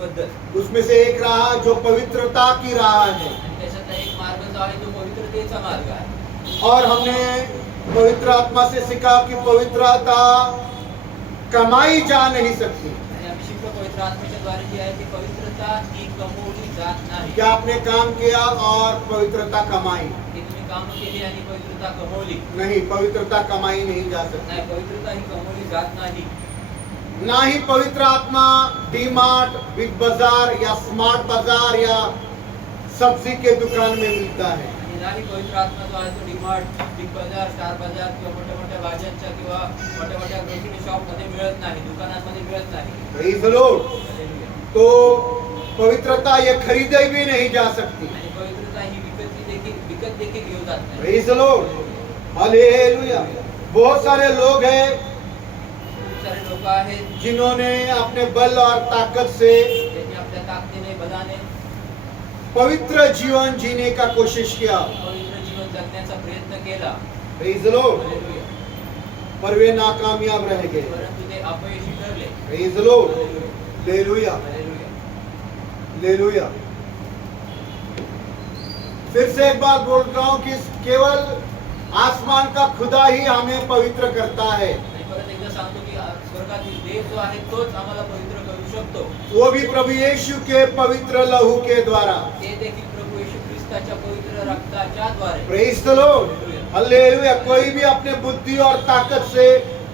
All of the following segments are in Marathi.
पद्धत उसमें से एक राह जो पवित्रता की राह है, आणि त्याच्यातला एक मार्ग जो आहे तो पवित्रतेचा मार्ग आहे. और हमने पवित्र आत्मा से सीखा कि पवित्रता कमाई जा नहीं सकती. आणि आम्ही शिकतो पवित्र आत्म्याच्या द्वारे जी आहे ती पवित्रता ही कमवली जात नाही. क्या आपने काम किया और पवित्रता कमाई? की तुम्ही काम केली आणि पवित्रता कमवली नहीं, पवित्रता कमाई नहीं जा सकती. नाही, पवित्रता ही कमवली जात नाही. ना ही पवित्र आत्मा डीमार्ट, बिग बाजार या स्मार्ट बाजार या सब्जी के दुकान में मिलता है. आणि नाही पवित्र आत्मा जो आहे तो डीमार्ट, बिग बाजार, स्टार बाजार किंवा मोठ्या मोठ्या भाज्यांच्या किंवा मोठ्या मोठ्या ग्रोसरी शॉप मध्ये मिळत नाही, दुकानांमध्ये मिळत नाही. Praise the Lord. हालेलुया. तो पवित्रता ये खरीदी भी नहीं जा सकती. आणि पवित्रता ही विकत देखील घेऊ जात नाही. Praise the Lord. हालेलुया. बहुत सारे लोग हैं खूप सारे लोक आहेत जिन्होंने अपने बल और ताकत से ज्यांनी आपल्या ताकदीने बलाने पवित्र जीवन जीने का कोशिश किया. पवित्र जीवन जगण्याचा प्रयत्न केला. Praise the Lord. हालेलुया. पर वे नाकामयाब रह गए. परंतु ते अपयशी ठरले. Praise the Lord. Hallelujah. Hallelujah. Hallelujah. Hallelujah. फिर से एक बात बोल रहा हूं कि केवल आसमान का खुदा ही हमें पवित्र करता है. आणि परत एकदा सांगतो की स्वर्गातील देव जो आहे तोच आम्हाला पवित्र करू शकतो. वो भी प्रभु यीशु के पवित्र लहू के द्वारा. ते देखील प्रभू येशू ख्रिस्ताच्या पवित्र रक्ताच्या द्वारे. Praise the Lord. हालेलुया. कोई भी अपने बुद्धि और ताकत से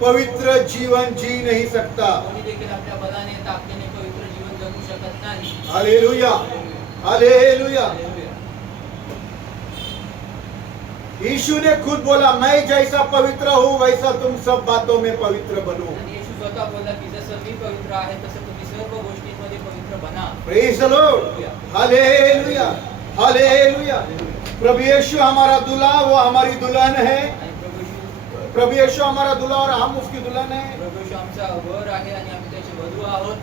पवित्र जीवन जी नहीं सकता. कोणी देखील आपल्या बलाने ताकदीने पवित्र जीवन जगू शकत नाही. हालेलुया. हालेलुया. हालेलुया. यीशु ने खुद बोला, मैं जैसा पवित्र हूँ वैसा तुम सब बातों में पवित्र बनो. आणि येशू स्वतः बोलला की जसं मी पवित्र आहे तसं तुम्ही सर्व गोष्टींमध्ये पवित्र बना. Praise the Lord. Hallelujah. Hallelujah. प्रभु यीशु हमारा दूल्हा, वो हमारी दुल्हन है. आणि प्रभु यीशु हमारा दूल्हा और हम उसकी दुल्हन है. प्रभू येशू आमचा वर आहे आणि आम्ही त्याचे वधू आहोत.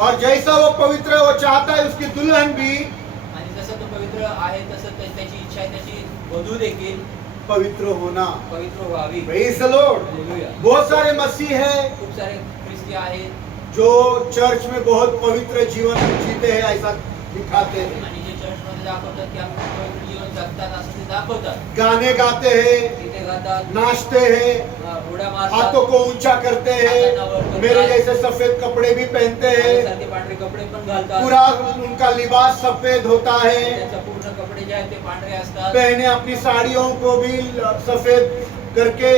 और जैसा वो पवित्र है वो चाहता है उसकी दुल्हन भी आणि जसं तो पवित्र आहे तसं त्याची इच्छा आहे त्याची वधू देखील पवित्र होना. पवित्र व्हावी. Praise the Lord. हालेलुया. बहुत सारे मसीह हैं खूप सारे ख्रिस्ती आहेत जो चर्च में बहुत पवित्र जीवन जीते हैं ऐसा दिखाते हैं. आणि जे चर्चमध्ये दाखवतात की आम्ही पवित्र जीवन जगतात असं ते दाखवतात. गाने गाते हैं, तिथे गातात, नाचते हैं, उड्या मारतात, हाथों को ऊंचा करते हैं, मेरे जैसे सफेद कपड़े भी पहनते हैं. सारखे पांढरे कपडे पण घालतात. पूरा उनका लिबास सफेद होता है. त्यांचा पूर्ण कपडे जे आहेत ते पांढरे असतात. बहनें अपनी साड़ियों को भी सफेद करके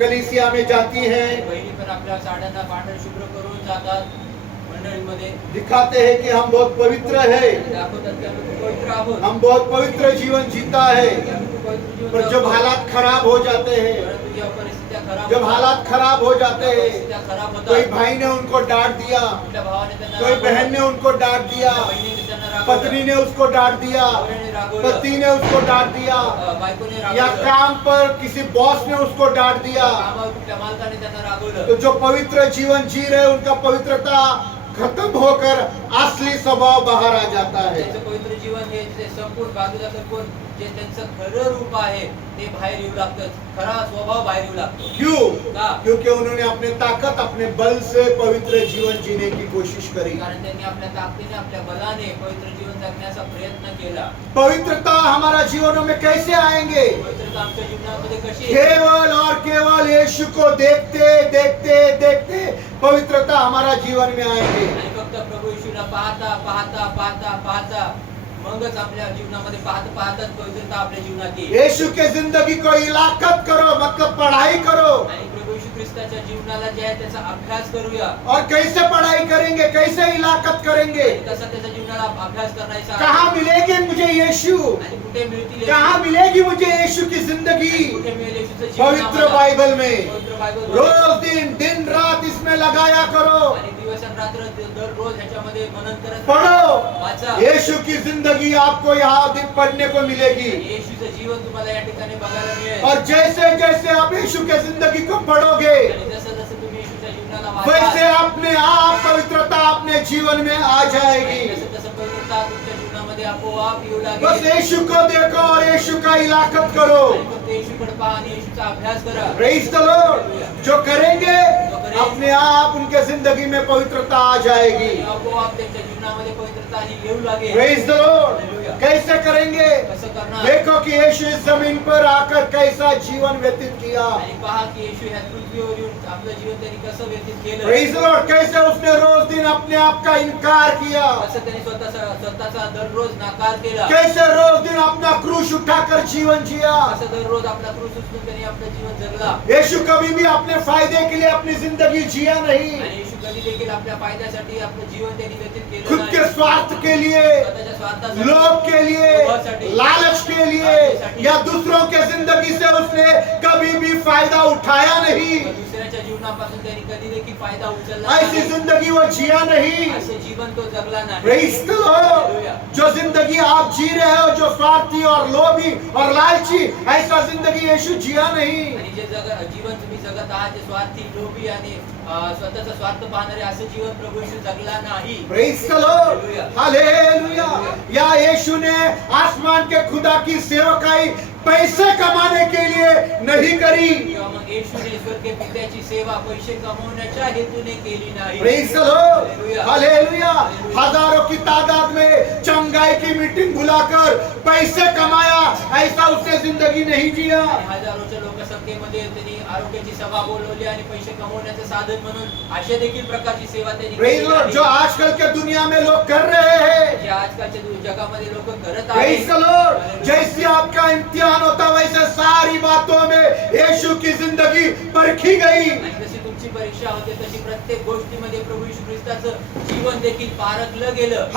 कलीसिया में जाती हैं. बहिणी पण आपल्या साड्यांना पांढरे शुभ्र करून जातात मंडळीमध्ये. दिखाते हैं कि हम बहुत पवित्र है, आणि दाखवतात की आम्ही खूप पवित्र आहोत. हम बहुत पवित्र जीवन जीता है. की आम्ही खूप पवित्र जीवन पर जब जगतो. हालात खराब हो जाते हैं, परंतु या परिस्थित्या खराब जब होतात. हालात खराब हो जाते या हैं, परिस्थित्या खराब होतात. कोई भाई ने उनको डांट दिया, आपल्या भावाने त्यांना कोई रागवलं. बहन ने उनको डांट दिया, आपल्या बहिणीने त्यांना रागवलं. पत्नी ने उसको डांट दिया, नवऱ्याने रागवलं. पति ने उसको डांट दिया, बायकोने या रागवलं. काम पर किसी बॉस ने उसको डांट दिया. कामावर कुठल्या मालकाने त्यांना रागवलं. तो जो पवित्र जीवन जी रहे उनका पवित्रता खत्म होकर असली स्वभाव बाहर आ जाता है. त्यांचं पवित्र जीवन हे जे संपूर्ण बाजूला सरकून जे त्यांचं खरं रूप आहे ते बाहेर येऊ लागतं. खरा स्वभाव बाहेर येऊ लागतो. क्यों? का? क्योंकि उन्होंने अपने ताकत, अपने बल से पवित्र जीवन जीने की कोशिश करी. कारण त्यांनी आपल्या ताकदीने आपल्या बलाने पवित्र जीवन जगण्याचा प्रयत्न केला. पवित्रता हमारा जीवनों में कैसे आएंगे? पवित्रता आमच्या जीवनामध्ये कशी येते? केवल और केवल यीशु को देखते देखते देखते पवित्रता हमारा जीवन में आएंगे. आणि फक्त प्रभू येशूला पाहता पाहता पाहता पाहता मगच आपल्या जीवनामध्ये पाहताच पवित्रता आपल्या जीवनात येईल. यीशु के जिंदगी को इलाकत करो, मतलब पढ़ाई करो. आणि प्रभू येशू ख्रिस्ताच्या जीवनाला जे आहे त्याचा अभ्यास करूया. और कैसे पढ़ाई करेंगे, कैसे इलाकत करेंगे? आणि कसा त्याच्या जीवनाला अभ्यास करायचा. कहाँ मिलेगी मुझे यीशु? आणि कुठे मिळतील कहाँ मिलेगी मुझे यीशु की जिंदगी? कुठे मिळेल येशूचं जीवन पवित्र आम्हाला? बाइबल में. पवित्र बायबल रोज दिन दिन रात इसमें लगाया करो, आणि दिवस आणि रात्र दररोज ह्याच्यामध्ये मनन करत पढ़ो. वाचा. यीशु की जिंदगी आपको यहाँ दिन पढ़ने को मिलेगी. येशूचं जीवन तुम्हाला या ठिकाणी बघायला मिळेल. और जैसे जैसे आप यीशु के जिंदगी को पढ़ोगे, आणि जसं जसं तुम्ही येशूच्या जीवनाला वैसे अपने आप पवित्रता अपने जीवन में आ जाएगी। तसं तसं पवित्रता तुमच्या जीवनामध्ये आपोआप येऊ बस लागेल. यीशु को देखो और यीशु का इलाकत करो। आणि फक्त येशूकडे पहा आणि येशूचा अभ्यास करा. Praise the Lord. जो करेंगे अपने आप उनके जिंदगी में पवित्रता आ जाएगी। आणि आपोआप त्यांच्या जीवनामध्ये पवित्रता ही येऊ लागेल. Praise the Lord. कैसे करेंगे? कसं करणार? देखो कि यीशु इस जमीन पर आकर कैसा जीवन व्यतीत किया। आणि पहा की येशू ह्या पृथ्वीवर येऊन आपलं जीवन त्यांनी कसं व्यतीत केलं. Praise the Lord. कैसे उसने रोज दिन अपने आप का इनकार किया। कसं त्यांनी स्वतःचा दररोज नाकार केला. कैसे रोज दिन अपना क्रूस उठाकर जीवन जिया। कसं दररोज आपला क्रूस उचलून त्यांनी आपलं जीवन जगला. यीशु कभी भी अपने फायदे के लिए अपनी जिंदगी जिया नहीं। आणि येशू कधी देखील आपल्या फायद्यासाठी आपलं जीवन त्यांनी व्यतीत केलं खुद नाही. के स्वार्थ के लिए, स्वतःच्या स्वार्थासाठी, लोभ के लिए, लालच के लिए या दूसरों के जिंदगी से उसने कभी भी फायदा उठाया नहीं। दुसऱ्याच्या जीवनापासून त्यांनी कधी देखील फायदा उचलला ऐसी नाही. जिंदगी वो जिया नहीं। असे जीवन तो जगला नाही. Praise the Lord. जो जिंदगी आप जी रहे हो, जो स्वार्थी और लोभी और लालची, ऐसा जिंदगी यीशु जिया नहीं। आणि जे जीवन तुम्ही जगत आहात ते स्वार्थी, लोभी आणि स्वतःचा स्वार्थ पाहणारे असं जीवन प्रभू येशू जगला नाही. Praise the Lord. हालेलुया। या यीशु ने आसमान के खुदा की सेवकाई पैसे कमाने के लिए नहीं करी। किंवा मग येशूने स्वर्गीय पित्याची सेवा पैसे कमवण्याच्या हेतूने केली नाही. Praise the Lord. हालेलुया। हजारों की तादाद में चंगाई की मीटिंग बुलाकर पैसे कमाया, ऐसा उसने जिंदगी नहीं जिया। आणि हजारोच्या लोकसंख्येमध्ये त्यांनी आरोग्याची सभा बोलवली आणि पैसे कमवण्याचं साधन म्हणून अशा देखील प्रकारची सेवा त्यांनी प्रेज केली लॉर्ड। नाही. जो आजकल के दुनिया में लोग कर रहे हैं। जे आजकालच्या जगामध्ये लोक करत प्रेज द आहेत. लॉर्ड। जैसे आपका इम्तिहान होता वैसे सारी बातों में यीशु की जिंदगी परखी गई। आणि जशी तुमची परीक्षा होते तशी प्रत्येक गोष्टीमध्ये प्रभू येशू ख्रिस्ताचं जीवन देखील पारखलं गेलं.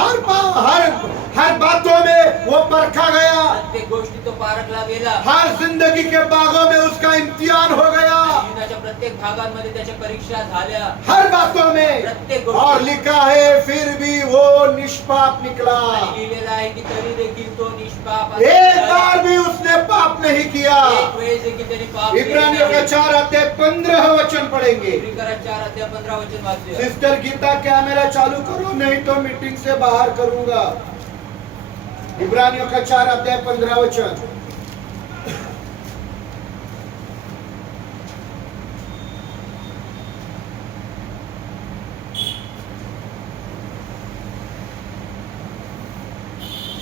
हर बातों में वो परखा गया। प्रत्येक गोष्टी तो पारखला गेला. हर जिंदगी के बागों में उसका इम्तिहान हो गया। जीवनाच्या प्रत्येक भागांमध्ये त्याच्या परीक्षा झाल्या. हर बातों में। प्रत्येक और गोष्टी. लिखा है फिर भी वो निष्पाप निकला। आणि लिहिलेलं आहे की तरी देखील तो निष्पाप एक असा बार भी उसने पाप नहीं किया। एक वेळेस देखील त्याने पाप केले इब्रानियों का नाही. 4 अध्याय 15 वचन पढ़ेंगे। इब्रिकरात 4 अध्याय 15 वचन वाचूया. सिस्टर गीता कैमरा चालू करो, नहीं तो मीटिंग से बाहर करूंगा। इब्रानियों का 4 अध्याय 15 वचन।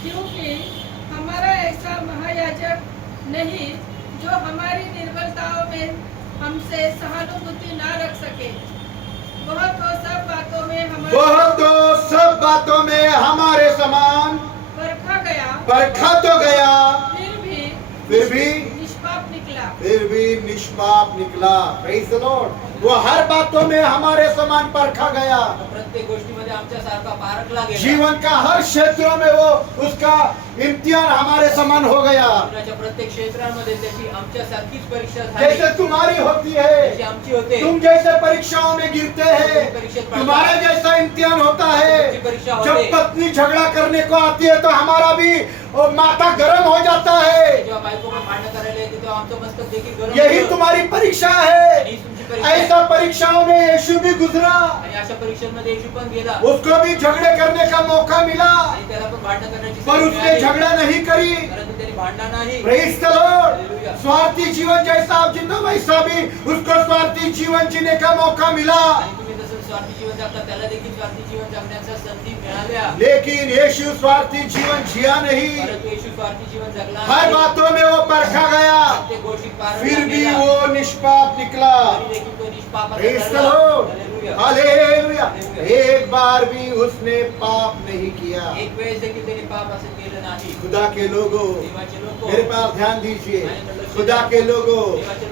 क्योंकि हमारा ऐसा महायाजक नहीं जो हमारी निर्बलताओं में हमसे सहानुभूति ना रख सके। वह तो सब बातों में हमारे समान परखा तो गया, फिर भी निष्पाप निकला। Praise the Lord. वो हर बातों में हमारे समान परखा गया। प्रत्येक गोष्टीमध्ये आमच्या सारखा पारखला गेला. जीवन का हर क्षेत्रों में वो उसका इम्तिहान हमारे समान हो गया। जीवनाच्या प्रत्येक क्षेत्रामध्ये त्याची आमच्या सारखीच परीक्षा झाली. जैसे तुम्हारी होती है, जशी आमची होते. तुम जैसे परीक्षाओं में गिरते हैं, तुम्हारा जैसा इम्तिहान होता है। जब पत्नी झगड़ा करने को आती है तो हमारा भी माथा गर्म हो जाता है। जेव्हा बायको पण भांडण करायला येते तेव्हा आमचं मस्तक देखील गरम यही होतं. तुम्हारी परीक्षा है। आणि तुमची परीक्षा आहे. ऐसा परीक्षाओं में यीशु भी गुजरा। आणि अशा परीक्षांमध्ये येशू पण गेला. उसको भी झगड़े करने का मौका मिला, आणि त्याला पण भांडण करण्याची पर संधी उसने मिळाली. झगड़ा नहीं करी। परंतु त्यांनी भांडण नाही. Praise the Lord. हालेलुया. स्वार्थी जीवन जैसा आप जिंदा वैसा भी उसको स्वार्थी जीवन जीने का मौका मिला। आणि तुम्ही जसं स्वार्थी जीवन जगता त्याला देखील स्वार्थी जीवन जगण्याच्या संधी मिळाल्या. लेकिन यीशु स्वार्थी जीवन जिया नहीं। परंतु येशू स्वार्थी जीवन जगला हर नाही. बातों में वो परखा गया, प्रत्येक गोष्टीत पारखला फिर भी गेला. वो निष्पाप निकला। तरी देखील तो निष्पाप असा प्रेज द ठरला. लॉर्ड। हालेलुया. हालेलुया। एक बार भी उसने पाप नहीं किया। एक वेळेस देखील त्याने पाप असं केलं नाही. खुदा के लोगों, देवाचे लोक मेरे पास ध्यान दीजिए। खुदा के लोगों,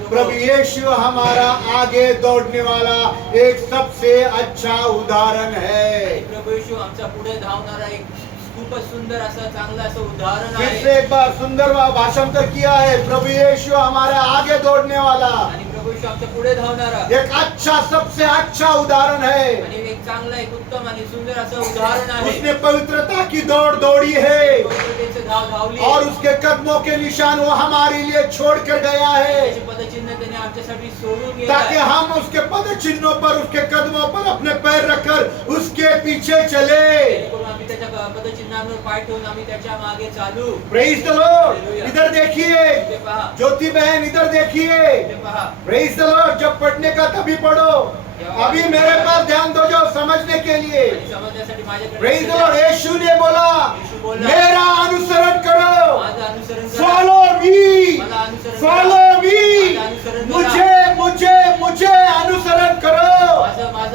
प्रभु यीशु हमारा आगे दौड़ने वाला एक सबसे अच्छा उदाहरण है। प्रभू येशू आमचा पुढे धावणारा एक खूपच सुंदर असं चांगलं असं उदाहरण फिर आहे. से एक बार सुंदर भाषांतर किया है। प्रभु यीशु हमारे आगे दौड़ने वाला आणि प्रभू येशू आमच्या पुढे धावणारा एक अच्छा सबसे अच्छा उदाहरण है। आणि एक चांगला एक उत्तम आणि सुंदर असं उदाहरण आहे. उसने पवित्रता की दौड़ दौड़ी है पवित्रतेचे धाव धावली और उसके कदमों के निशान वो हमारे लिए छोड़ कर गया है। त्याचे पदचिन्ह त्याने आमच्यासाठी सोडून ताकि गेलाय हम उसके पद चिन्हों पर, उसके कदमों पर अपने पैर रखकर उसके पीछे चले। जेणेकरून आम्ही त्याच्या पदचिन्हांवर पाय ठेवून आम्ही त्याच्या मागे चालू. Praise the Lord. इधर देखिए इथे पहा, ज्योति बहन, इधर देखिए। इथे पहा. Praise the Lord. जब पढ़ने का तभी पढ़ो, अभी मेरे पास ध्यान दो जो समझने के लिए। आणि समजण्यासाठी माझ्याकडे प्रेज द लक्ष लॉर्ड। द्या. यीशु ने बोला येशू बोलला, मेरा अनुसरण करो, माझं अनुसरण करा. फॉलो मी, मला अनुसरण करा. फॉलो मी, माझं अनुसरण करा. मुझे मुझे मुझे अनुसरण करो।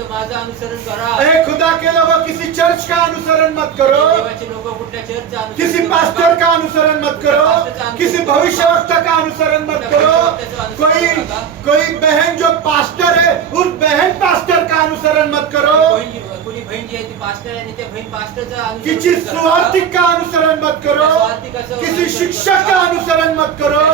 माझं अनुसरण करा. ए खुदा के लोगों, किसी चर्च का अनुसरण मत करो, देवाचे लोक कुठल्या चर्चचं अनुसरण किसी करू पास्टर नका. का अनुसरण मत करो, किसी भविष्यवक्ता का अनुसरण मत करो। कोई बहन जो पास्टर है, उस बहन पास्टर का अनुसरण मत करो। कोणी बहीण जी आहे ती पास्टर आहे आणि त्या बहीण पास्टरचं अनुसरण किसी करा. सुवार्थिक का अनुसरण मत करो, किसी शिक्षक का अनुसरण मत करो,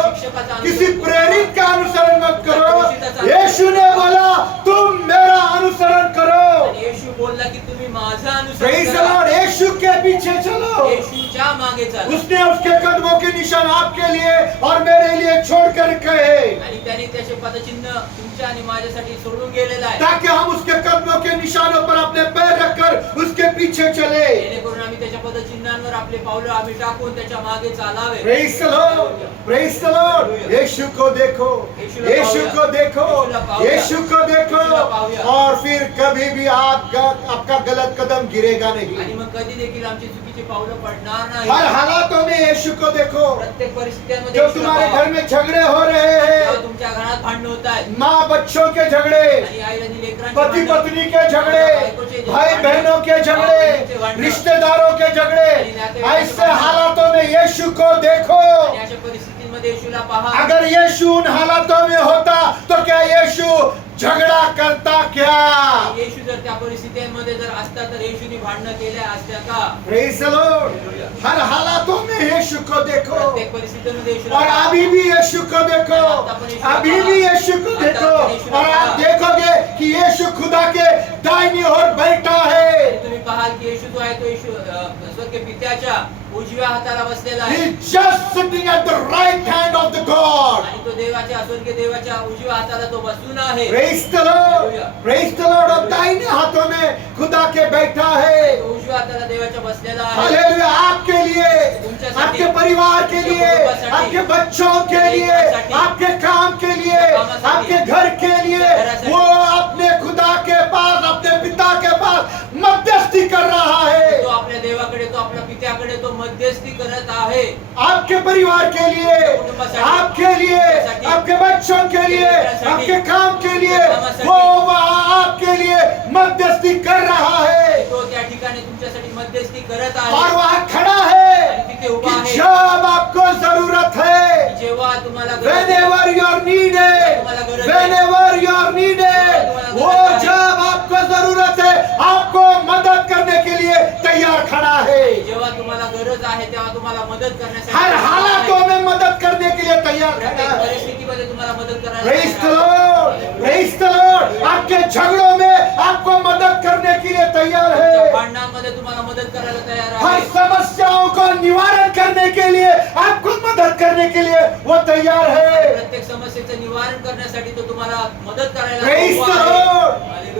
किसी प्रेरित का अनुसरण मत करो। यीशु ने बोला तुम मेरा अनुसरण करो। आणि येशू बोलला की तुम्ही माझं अनुसरण प्रेज द करा. लॉर्ड। यीशु के पीछे चलो। येशूच्या मागे चाला. उसने उसके कदमों के निशान आपके लिए और मेरे लिए छोड़ कर गए, आणि त्याने त्याचे पदचिन्ह तुमच्या आणि माझ्यासाठी सोडून गेलेला आहे. ताकि हम उसके कदमों के निशानों पर अपने पैर रखकर उसके पीछे चले। जेणेकरून आम्ही त्याच्या पदचिन्हांवर आपले पावलं आम्ही टाकून त्याच्या मागे चालावे. Praise the Lord. Praise the Lord. Yeshu को देखो, यीशु को देखो, यीशु को देखो, और फिर कभी भी आपका गलत कदम गिरेगा आणि नहीं। मग कधी देखील आमची चुकीची पावलं पडणार नाही. हर हालातों में यीशु को देखो। प्रत्येक परिस्थितीमध्ये जो येशूला तुम्हारे पाहा. घर में झगड़े हो रहे जेव्हा हैं, तुमच्या घरात भांडण होत आहेत माँ बच्चों के झगड़े, आणि आई आणि लेकरांचे पति भांडण, पत्नी के झगड़े, भाई बहनों के झगड़े, रिश्तेदारों के झगड़े, ऐसे हालातों में यीशु को देखो। आणि अशा परिस्थितीमध्ये येशूला पहा. अगर यीशु उन हालातों में होता तो क्या यीशु झगड़ा करता क्या? येशू जर त्या परिस्थितीमध्ये जर असता तर येशूने भांडणं केल्या असत्या का? Praise the Lord. हर हालातों में यीशु को देखो, प्रत्येक परिस्थितीमध्ये येशूला और पहा. अभी भी यीशु को देखो, अभी भी यीशु को देखो, और आप देखोगे कि यीशु खुदा के दाहिनी ओर बैठा है। आणि तुम्ही पाहाल की येशू जो आहे तो येशू स्वर्गीय पित्याच्या उजव्या हाताला बसलेला आहे. He's just sitting at the right hand of the God. आणि तो देवाच्या स्वर्गीय देवाच्या उजव्या हाताला तो बसून आहे. Praise the Lord, praise the Lord। और दाहिने हाथों में खुदा के बैठा है। तो उजव्या हाताला देवाच्या बसलेला आहे. हालेलुया। आपके लिए, आपके परिवार के लिए, आपके बच्चों के लिए, आपके काम के लिए, आपके घर के लिए, वो अपने खुदा के पास, अपने पिता के पास मध्यस्थी कर रहा है। तो आपल्या देवाकडे, तो आपल्या पित्याकडे तो मध्यस्थी करत आहे. आपके परिवार के लिए, आपके लिए, आपके बच्चों के लिए, आपके काम के लिए, वो वहाँ आपके लिए मध्यस्थी कर रहा है। तो त्या ठिकाणी तुमच्यासाठी मध्यस्थी करत और आहे. वहाँ खड़ा है आणि तिथे उभा कि आहे. जब आपको जरूरत है, जेव्हा तुम्हाला गरज आहे, whenever your need है, whenever your need है, वो जब आपको जरूरत है, आपको मदद करने के लिए तैयार खड़ा है। जेव्हा तुम्हाला गरज आहे तेव्हा तुम्हाला मदत करण्यासाठी हर हालातों में मदद करने के लिए तैयार खड़ा प्रत्येक है। परिस्थितीमध्ये तुम्हाला मदत करायला Praise the तयार आहे. Lord, praise the Lord। आपके झगड़ों में आपको मदद करने के लिए तैयार तुमच्या है। भांडणामध्ये तुम्हाला मदत करायला तयार हर आहे. समस्याओं को निवारण करने के लिए, आपको मदद करने के लिए वो तैयार है। प्रत्येक समस्येचं निवारण करण्यासाठी तो तुम्हाला मदत करायला Praise उभा the आहे. Lord,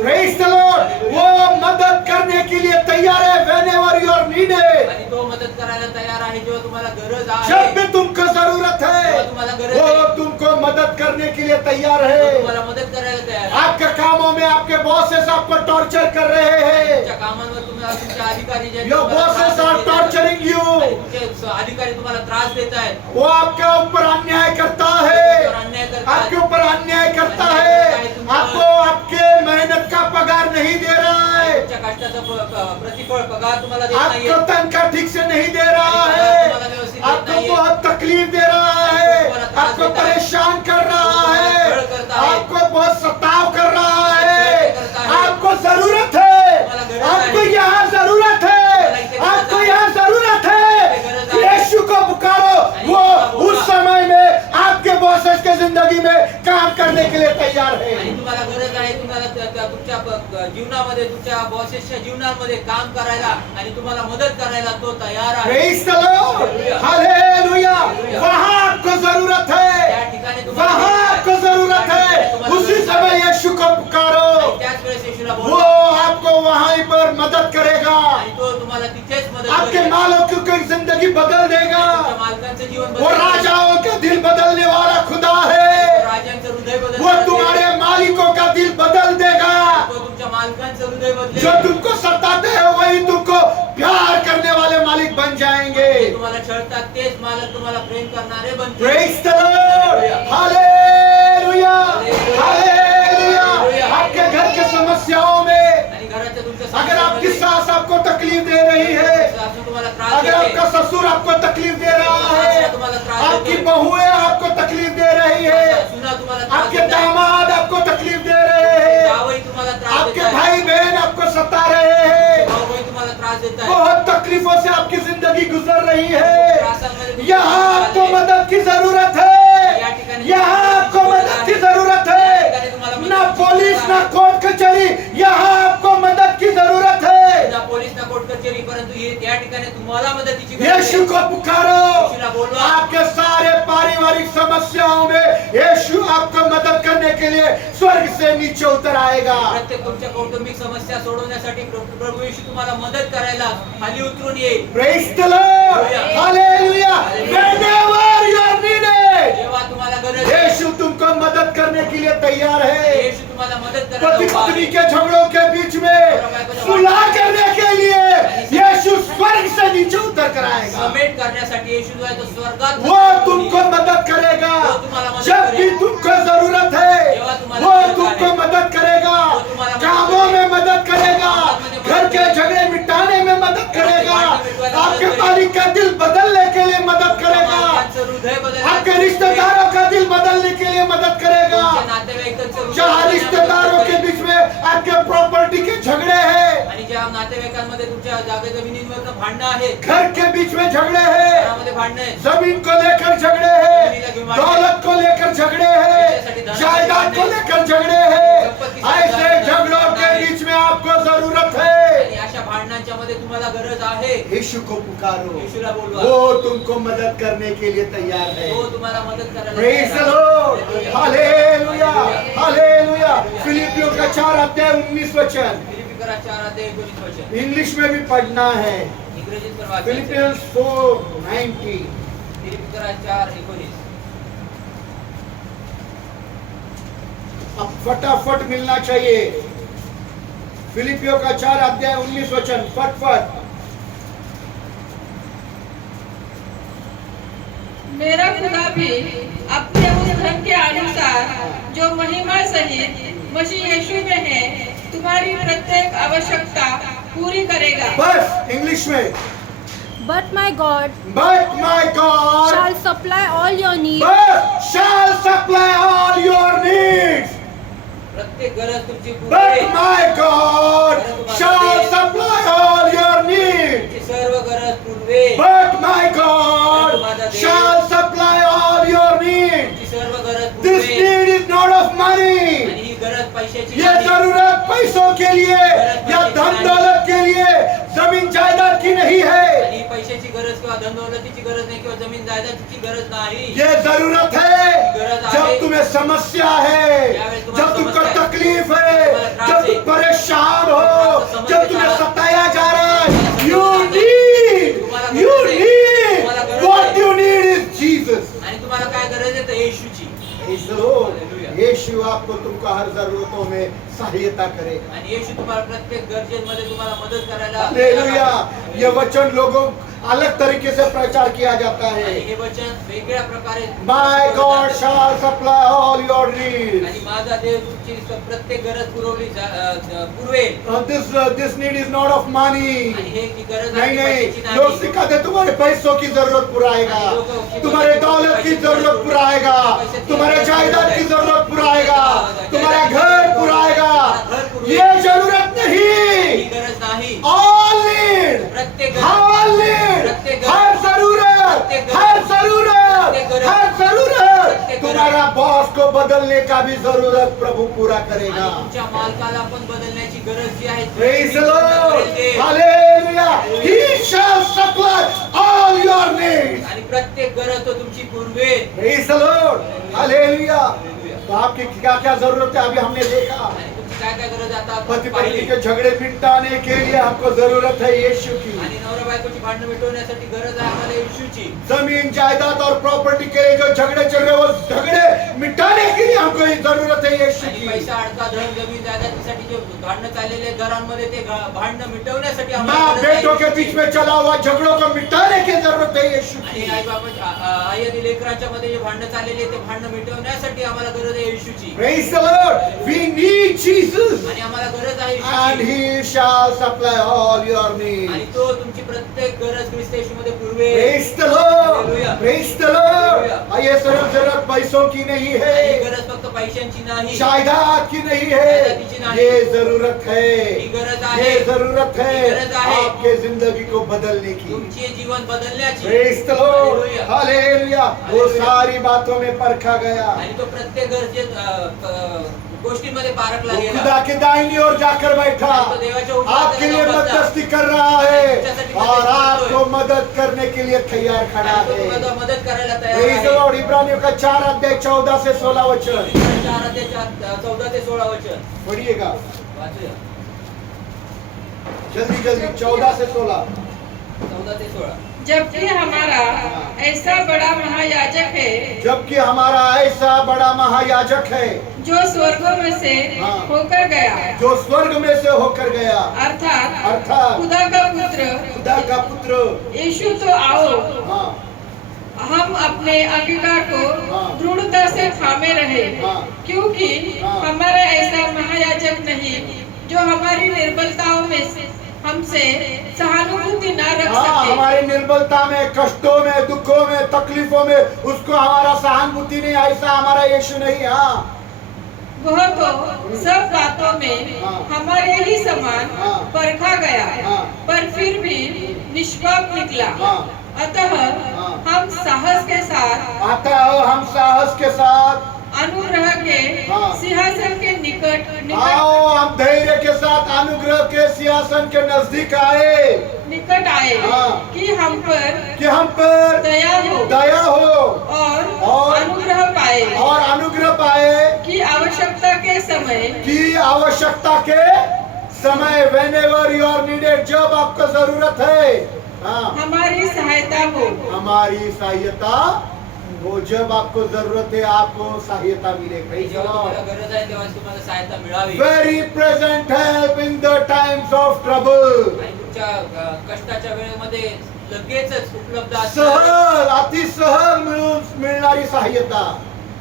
praise the Lord। वो मदद करने के लिए तैयार है whenever you are needed। आणि तो मदत करायला तयार आहे जेव्हा तुम्हाला गरज जब आहे. भी तुमको जरूरत है, जेव्हा तुम्हाला गरज वो आहे तुमको मदद करने के लिए तैयार तो है। तुम्हाला मदत करायला तयार आहे. आपके कामों में आपके बॉसेस आपको टॉर्चर कर रहे हैं। तुमच्या कामांवर तुम्हाला तुमचे अधिकारी जे आहेत, Your तुम्हाला bosses त्रास are देत आहेत. torturing you। आणि तुमचे अधिकारी तुम्हाला त्रास देत आहेत. वो आपके ऊपर अन्याय करता है, अन्याय करतात. आपके ऊपर अन्याय करता है, आपको आपके मेहनत का पगार नहीं दे रहा है, तुमच्या कष्टाचा प्रतिफळ पगार तुम्हाला देत नाहीये. आपको तनख्वाह ठीक से नहीं दे रहा है, आपको बहुत तकलीफ दे रहा है, आपको परेशान कर रहा है, आपको बहुत सताव कर रहा है। आपको जरूरत है, आपको यहाँ जरूरत है, आपको यहाँ जरूरत है। यीशु को पुकारो, वो उस समय में आपके बॉसेस के जिंदगी में काम करने के लिए तैयार आणि है। तुम्हाला गरज आहे तुम्हाला तुमच्या जीवनामध्ये, तुमच्या बॉसेसच्या जीवनामध्ये काम करायला आणि तुम्हाला मदत करायला तो तयार आहे. Praise the Lord, hallelujah. वहाँ आपको जरूरत है, त्या ठिकाणी वहाँ तुम्हाला आपको जरूरत है। उसी समय यीशु को पुकारो, आणि त्याच वेळेस येशूला वो बोलवा आपको वहीं पर मदद करेगा, आणि तो तुम्हाला तिथेच मदत आपके करेल. मालिक की जिंदगी बदल देगा। तुमच्या मालकांचं जीवन वो बदलेल. राजाओं का दिल बदलने वाला खुदा है, राजांचं हृदय बदल वो तुम्हारे मालिकों का दिल बदल देगा। तो तुमच्या मालकांचं हृदय बदलेल. जो तुमको सताते हैं वही तुमको प्यार करने वाले मालिक बन जाएंगे। जे तुम्हाला छळतात तेच मालक तुम्हाला प्रेम करणारे बनतील. Praise the Lord, hallelujah, hallelujah. आपके घर के समस्याओं में आणि घराच्या तुमच्या अगर आपकी समस्यांमध्ये सास आपको तकलीफ दे रही है, सासू तुम्हाला त्रास अगर देते, आपका ससुर आपको तकलीफ दे रहा है, आपकी बहुएं आपको तकलीफ दे रही है, सुना तुम्हाला त्रास आपके देत आहे, दामाद आपको तकलीफ दे रहे हैं, जावई तुम्हाला त्रास आपके देत आहे, भाई बहन आपको सता रहे हैं, भाऊ-बहीण तुम्हाला त्रास देत आहे, बहुत तकलीफों से आपकी जिंदगी गुजर रही है, त्रासांमध्ये तुमची यहाँ जिंदगी आपको चालली आहे. मदद की जरूरत है, यहाँ आपको मदद की जरूरत है। ना पुलिस ना कोर्ट कचहरी, यहाँ आपको मदद की जरूरत है। ना पोलीस ना कोर्ट कचेरी, परंतु हे त्या ठिकाणी तुम्हाला मदतीची गरज यीशु आहे. को पुकारो, यीशुला बोलवा. आपके सारे पारिवारिक समस्याओं में यीशु आपको मदद करने के लिए स्वर्ग से नीचे उतर आएगा। प्रत्येक तुमच्या कौटुंबिक समस्या सोडवण्यासाठी प्रभू येशू तुम्हाला मदत करायला खाली उतरून येईल. Praise the Lord, hallelujah, whenever you are needed, जेव्हा तुम्हाला गरज आहे, यीशु तुमको मदद करने के लिए तैयार है। येशू तुम्हाला मदत करायला पति उभा पत्नी आहे. के झगड़ों के बीच में सुलह करने के लिए यीशु स्वर्ग से नीचे उतर कर आएगा। समेट करण्यासाठी येशू जो आहे तो स्वर्गात वो तुमको मदद करेगा जब भी तुमको जरूरत है, वो तुमको मदद करेगा, कामों में मदद करेगा, घर के झगड़े मिटाने में मदद करेगा, आपके मालिक का दिल बदलने के लिए मदद करेगा, मालकांचं हृदय बदलण्यासाठी आपके रिश्तेदारों का दिल बदलने के लिए मदद करेगा। तुमच्या नातेवाईकांचं हृदय जहाँ बदलण्यामध्ये रिश्तेदारों मदत के करेल. बीच में आपके प्रॉपर्टी के झगड़े हैं, आणि ज्या नातेवाईकांमध्ये तुमच्या जागे जमिनींवर भांडणं आहेत, घर के बीच में झगड़े हैं, घरामध्ये भांडणं आहेत, जमीन को लेकर झगड़े हैं, दौलत को लेकर झगड़े हैं, जायदाद को लेकर झगड़े हैं, ऐसे झगड़ों के बीच में आपको जरूरत है, आणि अशा भांडणांच्या मध्ये तुम्हाला गरज आहे. यीशु को पुकारो, येशूला बोलवा. वो तुमको मदद करने के लिए तैयार है। तो तुम्हाला मदत करायला प्रेज द तयार आहे. Lord, hallelujah, hallelujah. फिलिपियों का 4 अध्याय 19 वचन फिलिपिकरा 4:19 वचन. इंग्लिश में भी पढ़ना है। इंग्रजीत पण वाचायचं. फिलिपियंस 4:19। फिलिपिकरा 4:19. अब फटाफट मिलना चाहिए। फिलिपियों का 4 अध्याय 19 वचन, फटफट। मेरा खुदा भी अपने उस धन के अनुसार जो महिमा सहित मसीह यीशु में है तुम्हारी प्रत्येक आवश्यकता पूरी करेगा। बस इंग्लिश में, But my God but my God shall supply all your needs bus shall supply all your needs। प्रत्येक गरज तुमची पूर्ण बट होईल. माय God shall supply all your needs। तुमची सर्व गरज पुरवेल. But my God shall supply all your needs। तुमची सर्व गरज This पुरवेल. need is not of money। आणि ही गरज पैशाची ये नाही. जरूरत पैसों के लिए या धन दौलत के लिए, जमीन जायदाद की नहीं है। आणि ही पैशाची गरज किंवा धन दौलतीची गरज नाही किंवा जमीन जायदादीची गरज नाही. ये जरूरत है जब तुम्हें समस्या है, जब तुमको तकलीफ है, जब तुम परेशान हो, जब तुम्हें सताया जा रहा है। You need what you need is Jesus। आणि तुम्हाला काय गरज आहे तर येशूची. Praise the Lord। यीशु आपको तुमको हर जरूरतों में सहायता करेगा। आणि येशू तुम्हाला प्रत्येक गरजेमध्ये तुम्हाला मदत करायला हालेलुया। ये वचन लोगों अलग तरीके से प्रचार किया जाता आणि है। हे वचन वेगळ्या प्रकारे My God shall supply all your needs। आणि माझा देव तुमची प्रत्येक गरज पुरवेल. This need is not of money। आणि हे जी गरज नहीं आहे ती पैशाची नहीं, लोग नाही. सिखाते तुम्हारे पैसों की जरूरत पुराएगा, तुम्हारे दौलत की जरूरत पुराएगा, तुम्हारे जायदाद की जरूरत पुराएगा, तुम्हारा घर पुराएगा। ये जरूरत ही नहीं। गरज नाही. All need, प्रत्येक all need, हर जरूरत, हर जरूरत, हर जरूरत। तुम्हारा बॉस को बदलने का भी जरूरत प्रभु पूरा आणि करेगा। तुमच्या मालकाला पण बदलण्याची गरज जी आहे Praise the ती Lord, करेल ते. hallelujah। He shall supply all your needs। आणि प्रत्येक गरज तो तुमची पुरवेल. Praise the Lord, hallelujah। तो आपकी क्या क्या जरूरत है अभी हमने देखा। आणि तुमची काय काय गरज आहे आता आपण पति पत्नी पाहिली. के झगड़े मिटाने के लिए हमको जरूरत है यीशु की। आणि नवरा बायकोची भांडणं मिटवण्यासाठी गरज आहे आम्हाला येशूची. जमीन जायदाद और प्रॉपर्टी के लिए जो झगड़े चल रहे वो झगड़े मिटाने के लिए हमको ये जरूरत है यीशु आणि की। पैसा अडका धन जमीन जायदादीसाठी जे भांडणं चाललेले आहेत घरांमध्ये ते भांडणं मिटवण्यासाठी माँ आम्हाला गरज आहे बेटों के येशूची. बीच में चला हुआ झगड़ों को मिटाने की जरूरत है यीशु आणि की। आई बाबा आई आणि लेकरांच्या मध्ये जे भांडणं चाललेले ते भांडणं मिटवण्यासाठी आम्हाला गरज आहे येशूची. Praise the Lord. We need Jesus आणि आम्हाला गरज आहे and येशूची. He shall supply all your आणि needs. तो तुमची प्रत्येक गरज ख्रिस्त येशूमध्ये पुरवेल. Praise the Lord. Hallelujah. Praise the Lord. Hallelujah. ये सिर्फ जरूरत पैसों की नहीं आणि ही है, गरज फक्त पैशांची नाही, जायदाद की नहीं जायदादीची है, नाही. ये जरूरत है, ही गरज आहे. ये जरूरत ही गरज है आहे. आपके जिंदगी को बदलने की। तुमचे जीवन बदलण्याची. Praise the Lord. Hallelujah. Hallelujah. वो Hallelujah. सारी बातों में परखा गया, आणि तो प्रत्येक गोष्टींमध्ये पारखला वो गेला. खुदा के दाहिनी ओर जाकर बैठा, तो देवाच्या उजव्या आपके लिए हाताला बसला. मध्यस्थी कर रहा है और आपको मदद करने के लिए तैयार खड़ा आणि तो है। तुम्हाला मदत करायला तयार Praise the आहे. Lord. इब्रानियों का 4 अध्याय 14 से 16 वचन 14 ते 16 वचन पढ़िएगा वाचूया. जल्दी जल्दी। 14 से 16। 14 ते 16. जबकि हमारा ऐसा बड़ा महायाजक है जबकि हमारा ऐसा बड़ा महायाजक है जो स्वर्गों में से हाँ। होकर गया, जो स्वर्ग में से होकर गया, अर्थात खुदा का पुत्र खुदा का पुत्र। यीशु, तो आओ हाँ हम अपने अंगीकार को हाँ। दृढ़ता से थामे रहे, हाँ। क्योंकि हाँ। हमारा ऐसा महायाजक नहीं जो हमारी निर्बलताओं में से हमसे सहानुभूति न रख हाँ, सके। हमारी निर्बलता में, कष्टों में, दुखों में, तकलीफों में उसको हमारा सहानुभूति नहीं, ऐसा हमारा यीशु नहीं। हाँ वह तो सब बातों में हाँ। हमारे ही समान हाँ। परखा गया, हाँ। पर फिर भी निष्पाप निकला। हाँ। अतः हाँ। हम साहस के साथ आता हो, हम साहस के साथ अनुग्रह के हाँ। सिंहासन के निकट आओ, हम धैर्य के साथ अनुग्रह के सिंहासन के नजदीक आए हाँ। कि हम पर दया हो और और अनुग्रह पाए, और अनुग्रह पाए कि आवश्यकता के समय कि आवश्यकता के समय whenever you are needed, जब आपको जरूरत है, हाँ, हमारी सहायता हो। हमारी सहायता हो। जब आपको जरूरत है आपको सहायता मिले। जेव्हा तुम्हाला गरज आहे तेव्हा तुम्हाला सहायता मिळावी. Very present help in the times of trouble. आणि तुमच्या कष्टाच्या वेळेमध्ये लगेचच उपलब्ध असणारी सहज, अति सहज मिळणारी सहायता।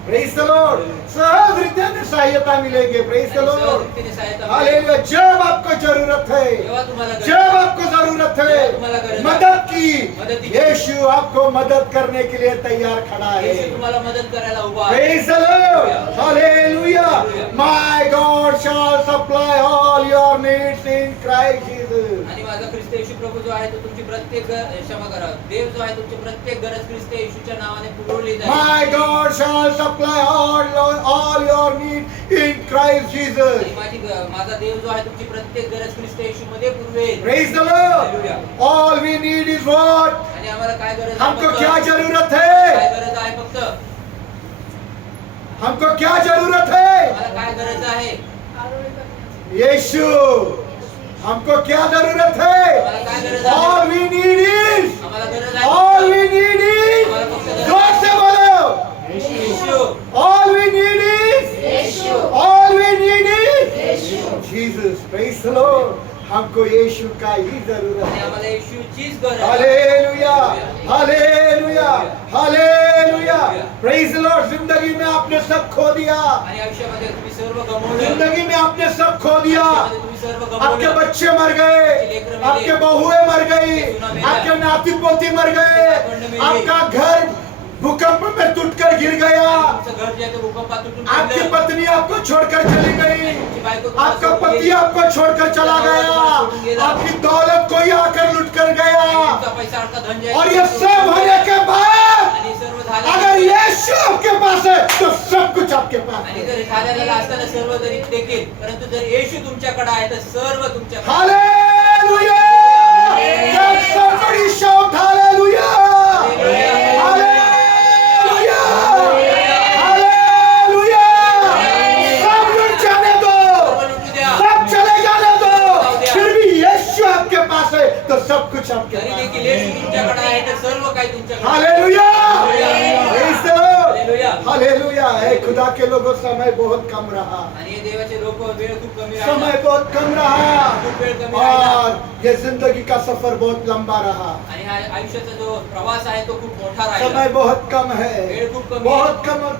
Praise the Lord. सहज रीत्याने सहायता मिलेगी। Praise the आणि Lord. सहजरीतीने सहायता मिळेल. हालेलुया। जब आपको जरूरत है, जेव्हा तुम्हाला गरज जब आपको जरूरत जब तुम्हाला है गरज है, मदद की, मदतीची, यीशु आपको मदद करने के लिए तैयार खड़ा है। येशू तुम्हाला मदत करायला उभा आहे. Praise the Lord. Hallelujah. My God shall supply all your needs in Christ Jesus. आणि माझा ख्रिस्त येशू प्रभू जो आहे तो तुमची प्रत्येक क्षमा करा देव जो आहे तुमची प्रत्येक गरज ख्रिस्त येशूच्या नावाने पुरवली जाईल. My God shall supply all your needs in Christ Jesus. आणि माझा देव जो आहे तुमची प्रत्येक गरज ख्रिस्त येशूमध्ये पुरवेल. Praise the Lord. Hallelujah. All we need is what? आणि आम्हाला काय गरज आहे हमको फक्त? क्या जरूरत काय है? गरज आहे फक्त हमको क्या जरूरत है? मला काय गरज आहे यीशु। हमको क्या जरूरत है? मला काय गरज आहे All we need is, आम्हाला गरज आहे all फक्त we need is, जोर से बोलो। येशू. All we need is, all we need is Jesus. Praise the Lord. हमको यीशु का ही जरूरत आणि है। आम्हाला येशूचीच गरज आहे. Hallelujah, hallelujah, hallelujah. Praise the Lord. जिंदगी में आपने सब खो दिया, आणि आयुष्यामध्ये तुम्ही सर्व गमावलं. जिंदगी में आपने सब खो दिया। आयुष्यामध्ये तुम्ही सर्व आपके गमावलं. बच्चे मर गए, आपके बहुएं मर गई, आपके नाती पोती मर गए, आपका घर भूकंप में टूटकर गिर गया, तुमचं घर जे आहे ते भूकंपात तुटून आपकी पडलं. पत्नी आपको छोड़कर चली गई, तुमची बायको तुम्हाला आपका सोडून पति गेली. आपको छोड़कर चला गया, आपकी दौलत कोई आकर लूट कर गया। तुमचा पैसा अडका धन जे आहे और ये सब होने के बाद आणि सर्व झालं अगर यीशु आपके पास है तो सब कुछ आपके पास आणि है। जर झालेलं असताना सर्व जरी देखील परंतु जर येशू तुमच्याकडे आहे तर सर्व तुमच्याकडे. Hallelujah! Let somebody shout hallelujah! Hallelujah! Hallelujah! तरी देखील पास येशू तुमच्याकडे आहे तर सर्व काही तुमच्याकडे आहे. Hallelujah Praise the Lord. Hallelujah. Hallelujah है खुदा के लोगों समय बहुत कम रहा आणि हे देवाचे लोक वेळ खूप कमी समय राहिला. बहुत कम रहा खूप वेळ कमी राहिला. और ये जिंदगी का सफर बहुत लंबा रहा आणि हा आयुष्याचा जो प्रवास आहे तो खूप मोठा राहिला. समय बहुत कम है वेळ खूप कमी बहुत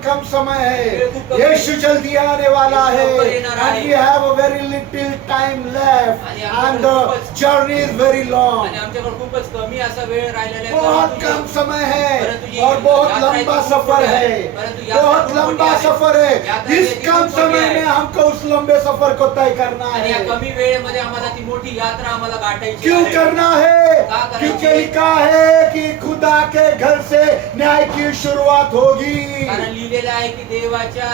कम समय वेळ खूप है कमी. यीशु जल्दी आने वाला है यीशु लवकर येणार and आहे. we have a very little time left आणि and आमच्याकडे the खूपच- journey is very long आणि आमच्याकडे खूपच कमी असा वेळ राहिलेला आहे. बहुत परंतु कम समय परंतु है ये और बहुत यात्रा लंबा इतनी सफर मोठी है आहे. परंतु यात्रा बहुत खूप लंबा मोठी आहे. सफर है यात्रा इस इतनी कम मोठी समय आहे. में हमको उस लंबे सफर को तय करना आणि या है कमी वेळेमध्ये आम्हाला ती मोठी यात्रा आम्हाला गाठायची क्यों आहे. करना है का करायची? क्योंकि लिखा है कि खुदा के घर से न्याय की शुरुआत होगी कारण लिहिलेलं आहे की देवाच्या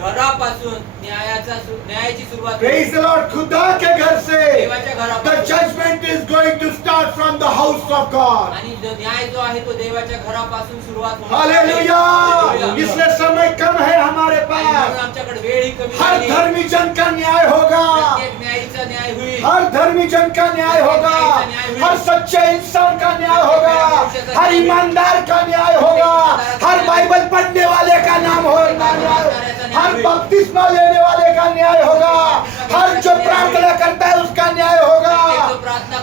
घरापासून न्यायाची सुरुवात होईल. Praise the Lord खुदा के घर से देवाच्या the घरापासून judgment is going to start from the house of God आणि जो न्याय जो आहे तो देवाच्या घरापासून सुरुवात होणार आहे. Hallelujah hallelujah. इसलिए समय कम है हमारे आणि म्हणून पास आमच्याकडे वेळ ही कमी हर झाली. धर्मी जन का न्याय होगा प्रत्येक न्यायीचा न्याय होईल. हर धर्मी जन का न्याय होगा हर सच्चे इंसान का न्याय होगा हर ईमानदार का न्याय होगा हर बाइबल पढ़ने वाले का नाम होगा हर बपतिस्मा लेने वाले का न्याय होगा हर जो प्रार्थना करता है उसका न्याय होगा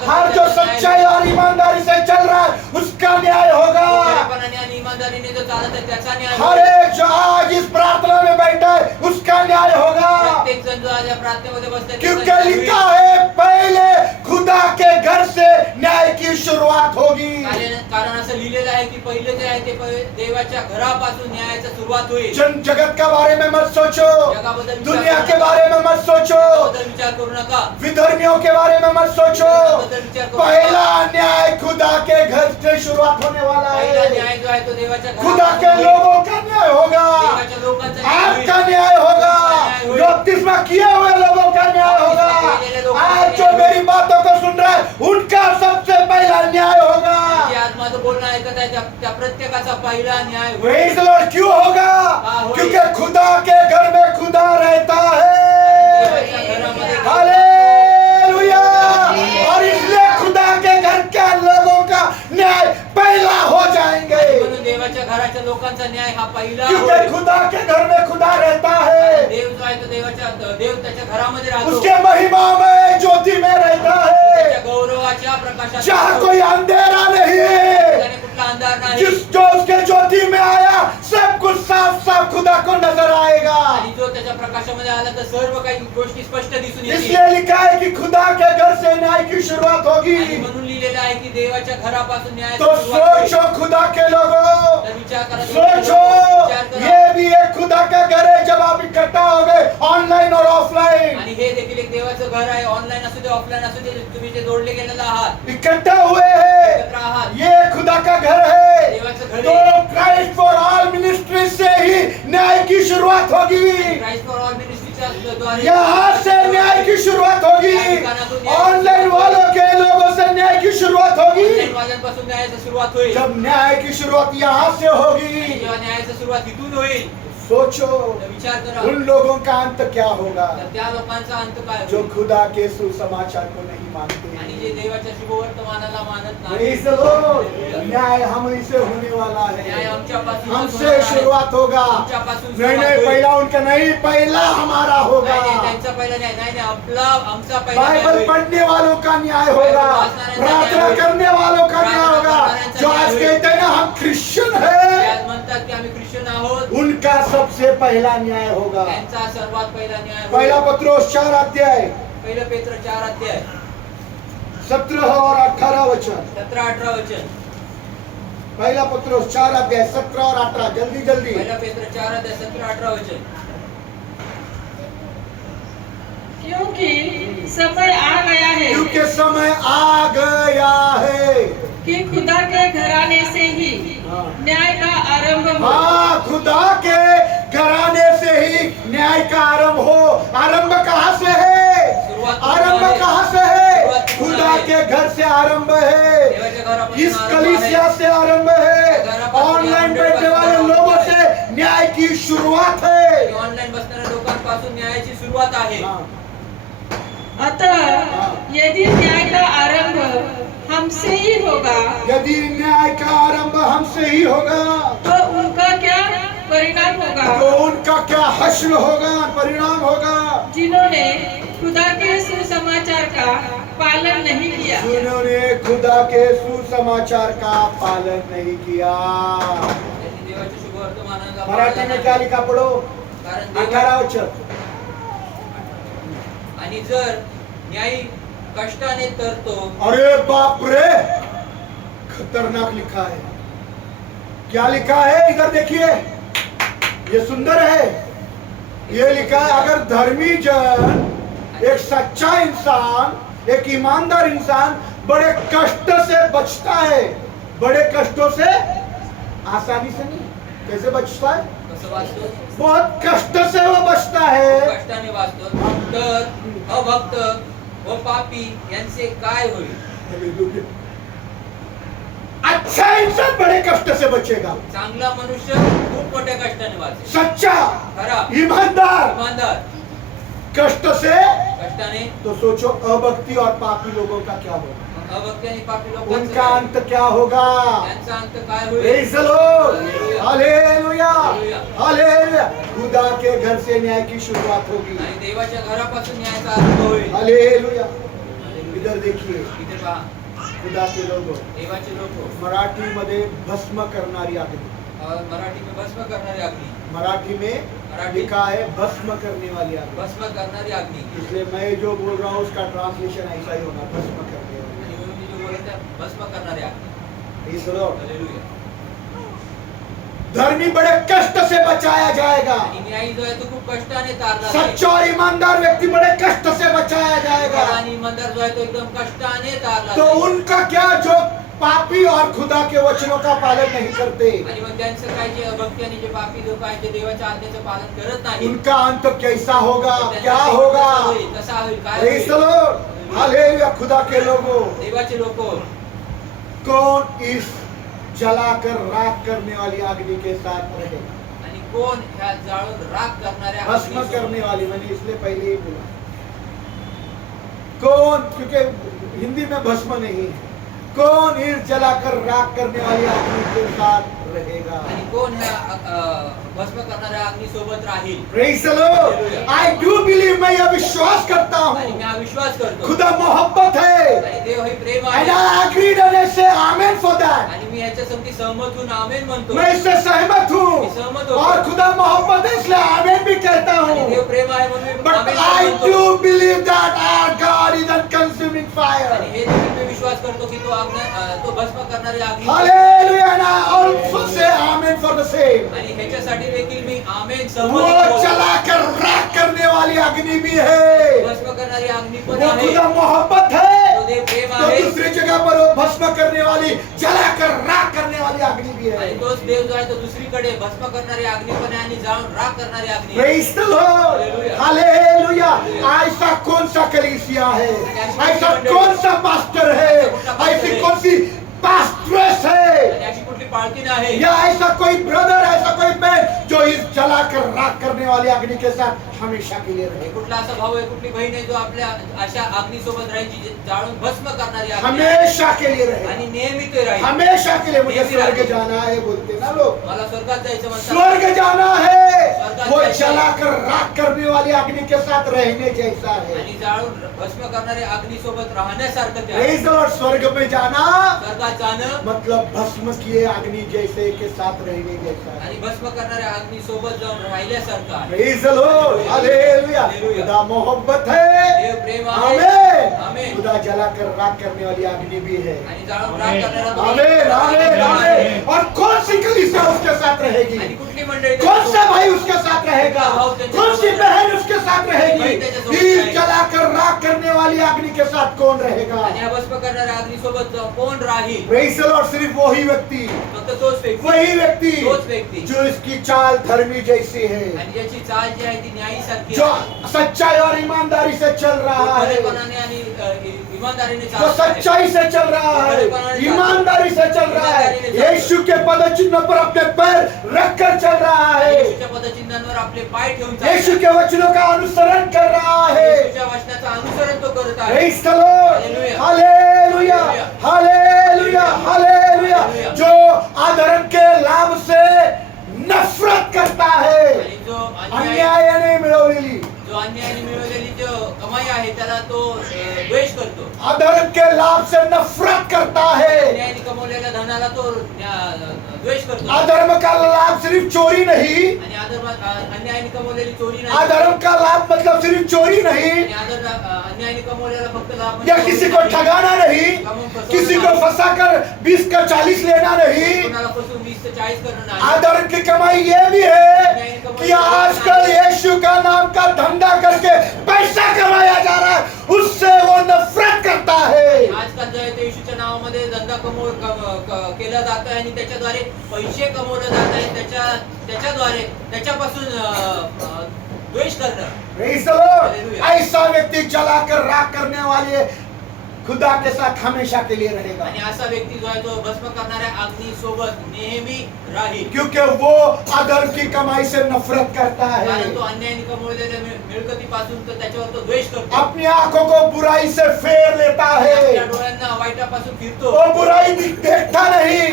हर जो सच्चाई और ईमानदारी से चल रहा है उसका न्याय होगा खरेपणाने आणि इमानदारीने जो चालत आहे त्याचा न्याय हर होईल. एक जो आज इस प्रार्थना में बैठा है उसका न्याय होगा प्रत्येक जण जो आज या प्रार्थनेमध्ये बसलाय त्याचा क्योंकि न्याय होईल. लिखा है पहले खुदा के घर से न्याय की शुरुआत होगी कारण असं लिहिलेलं आहे की पहिले जे आहे ते देवाच्या घरापासून न्यायाची सुरुवात होईल. जगत के बारे में मत सोचो जगाबद्दल दुनिया विचार के करू बारे में मत सोचो जगाबद्दल विचार करू नका. विधर्मियों के बारे में मत सोचो जगाबद्दल विचार करू पहला नका. न्याय खुदा के घर से शुरुआत होने वाला पहिला है न्याय जो आहे तो देवाच्या खुदा के घरापासून होईल. लोगों का न्याय होगा देवाच्या लोकांचा न्याय होईल. आपका न्याय होगा बपतिस्मा किए हुए लोगों का न्याय होगा आज जो मेरी बातों को सुन रहा है उनका सबसे पहला न्याय होगा जे आज माझं बोलणं ऐकत आहे त्या प्रत्येकाचा पहिला न्याय होईल. Praise the Lord क्यों होगा क्योंकि खुदा के घर में खुदा रहता देवाच्या है घरामध्ये हालेलुया और इसलिए खुदा के घर के लोगों का न्याय पहला हो जाएंगे म्हणून देवाच्या घराच्या लोकांचा न्याय हा पहिला क्योंकि होईल. खुदा के घर में खुदा रहता है देव जो आहे तो देव त्याच्या घरामध्ये राहतो. उसके महिमा में ज्योति में रहता त्याच्या है गौरवाच्या प्रकाशात जहाँ राहतो. कोई अंधेरा नहीं है त्याने कुठला अंधार नाही. जो उसके ज्योति में आया सब कुछ साफ साफ खुदा को नजर आएगा आणि जो त्याच्या प्रकाशामध्ये आला तर सर्व काही गोष्टी स्पष्ट दिसून येतील. इसलिए लिखा है कि खुदा के घर से न्याय की शुरुआत होगी आणि म्हणून लिहिलेलं आहे की देवाच्या घरापासून न्यायाची तो सुरुवात होईल. सोचो खुदा के लोगों तर विचार करा सोचो विचार करा. ये भी एक खुदा का घर है जब आप इकट्ठा हो गए ऑनलाइन और ऑफलाइन आणि हे देखील एक देवाचं घर आहे. ऑनलाइन असू दे ऑफलाइन असू दे तुम्ही जे जोडले गेलेले आहात इकट्ठा हुए हैं एकत्र आहात. ये खुदा का घर है देवाचं घर तो आहे. क्राइस्ट फॉर ऑल मिनिस्ट्री से ही न्याय की शुरुआत होगी क्राइस्ट फॉर ऑल मिनिस्ट्रीच्या द्वारे यहाँ से न्याय की शुरुआत होगी ऑनलाइन वालों के लोगों से न्याय की शुरुआत होगी ऑनलाइन वाल्यांपासून न्यायाची सुरुवात होईल. जब न्याय की शुरुआत यहाँ से होगी जेव्हा न्यायाची सुरुवात इथून होईल सोचो तर विचार करा उन लोगों का अंत क्या होगा तर त्या लोकांचा अंत काय जो होईल. खुदा के सुसमाचार को नहीं मानते आणि जे देवाच्या शुभवर्तमानाला मानत नाही. Praise the Lord. न्याय हम से होने वाला न्याय है आमच्यापासून हमसे होणार आहे. शुरुआत होगा आमच्यापासून नहीं सुरुवात नहीं होईल. पहला उनका नहीं पहला हमारा होगा नाही, नाही, त्यांचा पहिला न्याय नाही नाही आपला आमचा पहिला न्याय बाइबल होईल. पढ़ने वालों का न्याय होगा प्रार्थना करने वालों का न्याय होगा जो आज कहते हैं ना हम क्रिश्चियन ते हैं आज म्हणतात की आम्ही ख्रिश्चन आहोत. उनका सबसे पहला न्याय होगा त्यांचा सर्वात पहिला न्याय होईल. पहला पत्रोस 4 अध्याय पहिलं पेत्र 4 अध्याय 17 और 18 वचन 17-18 वचन. पहला पत्रोस 4 अध्याय 17 और 18 जल्दी जल्दी पहिला पेत्र 4 अध्याय 17-18 वचन. क्योंकि समय आ गया है क्योंकि समय आ गया है कि खुदा के घराने से ही हाँ। न्याय का आरंभ हो। हाँ खुदा के घराने से ही न्याय का आरंभ हो आरंभ कहाँ से है शुरुआत आरंभ है। कहाँ से है शुरुआत खुदा है। के घर से आरंभ है देवाच्या घरापासून इस आरंभ कलीसिया आहे. से आरंभ है घरापासून ऑनलाइन आरंभ बैठने वाले आरंभ लोगों है. से न्याय की शुरुआत है ऑनलाइन बसणाऱ्या लोकांपासून न्यायाची सुरुवात आहे. हाँ। अतः यदि न्याय का आरंभ हमसे ही होगा यदि न्याय का आरंभ हमसे ही होगा तो उनका क्या परिणाम होगा तो उनका क्या हश्र होगा, परिणाम होगा। जिन्होंने खुदा के सुसमाचार का पालन नहीं किया। जिन्होंने खुदा के सुसमाचार का पालन नहीं किया। त्यांनी देवाच्या शुभ वर्तमानाचा मराठी में क्या लिखा पढ़ो? कारण देवा 18 वचन। आणि जर न्यायी कष्टाने तरतो अरे बाप रे, खतरनाक लिखा है। क्या लिखा है इधर देखिए, ये सुंदर है। ये लिखा है अगर धर्मी जन, एक सच्चा इंसान, एक ईमानदार इंसान बड़े कष्ट से बचता है, बड़े कष्टों से आसानी से नहीं, कैसे बचता है? कसं वाचतो बहुत कष्ट से वो बचता है। कष्टाने वाचतो तर अभक्त व पापी यांचे काय होईल? अच्छा इंसान बड़े कष्ट से बचेगा, चांगला मनुष्य खूप मोठ्या कष्टाने वाचेल, सच्चा खरा ईमानदार इमानदार कष्ट से। कष्टाने। तो सोचो अभक्ति और पापी लोगों का क्या होगा, मग अभक्ती आणि पापी उनका लोकांचा अंत क्या होगा? त्यांचा अंत काय होईल? Praise the Lord. Hallelujah, hallelujah. खुदा के घर से न्याय की शुरुआत होगी। आणि देवाच्या घरापासून न्यायाचा आरंभ होईल। हालेलुया। इधर देखिए, इथे पहा खुदा के लोगों, देवाचे लोक मराठी मध्ये भस्म करणारी अग्नि, मराठी में भस्म करणारी अग्नी, मराठी में मराठी लिखा है भस्म करने वाली अग्नि। भस्म करणारी अग्नी। इसलिए मैं जो बोल रहा हूँ उसका ट्रांसलेशन ऐसा ही होगा, भस्म करने वाली। आणि म्हणून मी जो बोलत आहे भस्म करणारी अग्नी। Praise the Lord. हालेलुया। धर्मी बड़े कष्ट से बचाया जाएगा, आणि न्यायी जो आहे तो खूप कष्टाने तारला जाईल। सच्चा और ईमानदार व्यक्ति बड़े कष्ट से बचाया जाएगा। आणि इमानदार जो आहे तो एकदम कष्टाने तारला तो जाईल। उनका क्या, जो पापी और खुदा के वचनों का पालन नहीं करते, आणि मग त्यांचं काय, जे अभक्ती आणि जे पापी लोक आहेत जे देवाच्या आज्ञेचं पालन करत नाही, उनका अंत कैसा होगा, त्यांचा क्या शेवट होगा? कसा होईल, कसा होईल, काय Praise the होईल? Lord. हालेलुया। खुदा के लोगों, देवाचे लोक कौन इस जलाकर राख करने वाली अग्नि के साथ रहे? आणि कोण ह्या जाळून राख करणाऱ्या भस्म अग्नीसोबत? करने वाली, मैंने इसलिए पहले ही बोला कौन, क्योंकि हिंदी में भस्म नहीं है। कौन इस जलाकर राख करने वाली अग्नि के साथ रहेगा? आणि कोण ह्या भस्म करणाऱ्या अग्नीसोबत राहील? Praise the Lord. I do believe, मैं यह विश्वास करता आणि हूँ मी हा विश्वास करतो खुदा मोहब्बत है, आणि देव हे प्रेम and आहे I agreed and I say amen for that. आणि मी ह्याच्या संगती सहमत होऊन आमेन म्हणतो मैं इससे सहमत मी हूँ सहमत होतो और खुदा मोहब्बत है इसलिए आमेन भी कहता आणि हूँ। देव प्रेम आहे म्हणून मी But आमेन I म्हणतो do believe that our God is a consuming fire. आणि हे देखील मी विश्वास करतो की तो भस्म करणारी अग्नी Hallelujah, and I also say amen for the same. आणि ह्याच्यासाठी देखील मी आमेन सहमत वो होतो। जलाकर राख करने वाली अग्नि भी है, भस्म करणारी अग्नी पण वो आहे, खुदा मोहब्बत तो है। देव प्रेम तो आहे दूसरी जगह पर वो भस्म करने वाली, जलाकर राख करने वाली अग्नि भी है। आणि तोच देव जो आहे तो दुसरीकडे भस्म करणारी अग्नी पण आहे आणि जाळून राख करणारी अग्नी आहे। Praise the Lord. हालेलुया। ऐसा कौन सा कलीसिया है, ऐसा कौन सा पास्टर है, ऐसी कौन सी पास्ट्रेस है, आणि अशी कुठली पाळकी नाही या ऐसा कोई ब्रदर, ऐसा कोई बहन जो इस जलाकर राख करने वाली अग्नि के साथ हमेशा के लिए रहे, कुठला असा भाऊ आहे, कुठली बहीण आहे जो आपल्या अशा अग्नीसोबत राहील जी जाळून भस्म करणारी अग्नी आहे हमेशा के लिए रहे, आणि नेहमी ते राहील। हमेशा के लिए। मुझे स्वर्ग जाना है बोलते ना लोग, मला स्वर्गात जायचं म्हणतात, स्वर्ग जाना है, वो जलाकर राख करने वाली अग्नि के साथ रहने जैसा है। आणि जाळून भस्म करणारी अग्नीसोबत राहण्यासारखं ते आहे। Praise the Lord. स्वर्ग में जाना स्वर्गात जाणं मतलब भस्म किए अग्नि जैसे के साथ रहने जैसा है। आणि भस्म करणाऱ्या अग्नीसोबत जाऊन राहिल्यासारखं आहे। Praise the Lord. Hallelujah. खुदा मोहब्बत है, देव प्रेम आहे, आमेन। आमेन। खुदा जलाकर राख करने वाली अग्नि भी है, आणि जाळून राख करणारा तो आमेन, देव आमेन, आहे। आमेन। और कौन सी कलीसिया उसके साथ रहेगी, आणि कुठली मंडळी कौन सा भाई उसके साथ रहेगा, कौन सी बहन उसके साथ रहेगी, इस जलाकर राख करने वाली अग्नि के साथ कौन रहेगा? आणि या भस्म करणाऱ्या अग्नीसोबत कोण राहील? Praise the Lord. सिर्फ वही व्यक्ति, फक्त तोच व्यक्ती, वही व्यक्ति तोच व्यक्ती जो इसकी चाल धर्मी जैसी है, आणि ज्याची चाल जी आहे ती न्यायीसारखी जो आहे, सच्चाई और ईमानदारी से चल रहा है, खरेपणाने आणि इमानदारीने जो चालत आहे, सच्चाई से चल रहा है, ईमानदारी से चल रहा है, मार्गाने चालतो. यीशु के पद चिन्ह पर अपने पैर रखकर चल रहा है, येशूच्या पदचिन्हांवर आपले पाय ठेवून चालतो. यीशु के वचनों का अनुसरण कर रहा है. येशूच्या वचनाचं अनुसरण तो करत आहे. Praise the Lord. Hallelujah, hallelujah, hallelujah. जो अधर्म के लाभ से नफरत करता है, आणि जो अन्याय अन्यायाने मिळवलेली, जो अन्यायाने मिळवलेली जो कमाई आहे त्याला तो द्वेष करतो. अधर्म के लाभ से नफरत करता है. अन्यायाने कमवलेल्या धनाला तो द्वेष करतो. अधर्म का लाभ सिर्फ चोरी नहीं, आणि अन्यायाने कमवलेली चोरी नाही. अधर्म का लाभ मतलब सिर्फ चोरी नहीं, आणि अन्यायाने कमवलेला फक्त लाभ म्हणजे या किसी को ठगाना नहीं, किसी को फंसाकर 20 का 40 लेना नहीं. कोणाला फसवून 20 ते 40 करणं नाही. अधर्म की कमाई ये भी है कि आजकल यीशु का नाम का धंधा करके पैसा कमाया जा रहा है, उससे वो नफरत करता है. आजकाल जो आहे ते येशूच्या नावामध्ये धंदा केला जात आहे आणि त्याच्याद्वारे पैसे कमवले जात आहे. त्याच्याद्वारे त्याच्यापासून द्वेष करणं. Praise the Lord. ऐसा व्यक्ति जलाकर राख करने वाले खुदा के साथ हमेशा के लिए रहेगा, आणि असा व्यक्ती जो आहे तो भस्म करणाऱ्या अग्नी सोबत नेहमी राहील. क्योंकि वो अधर्म की कमाई से नफरत करता है. कारण तो अन्यायाने कमवलेल्या मिळकतीपासून तर त्याच्यावर तो द्वेष करतो. अपनी आंखों को बुराई से फेर लेता आपल्या है, डोळ्यांना वाईटापासून फिरतो. वो बुराई देखता नहीं,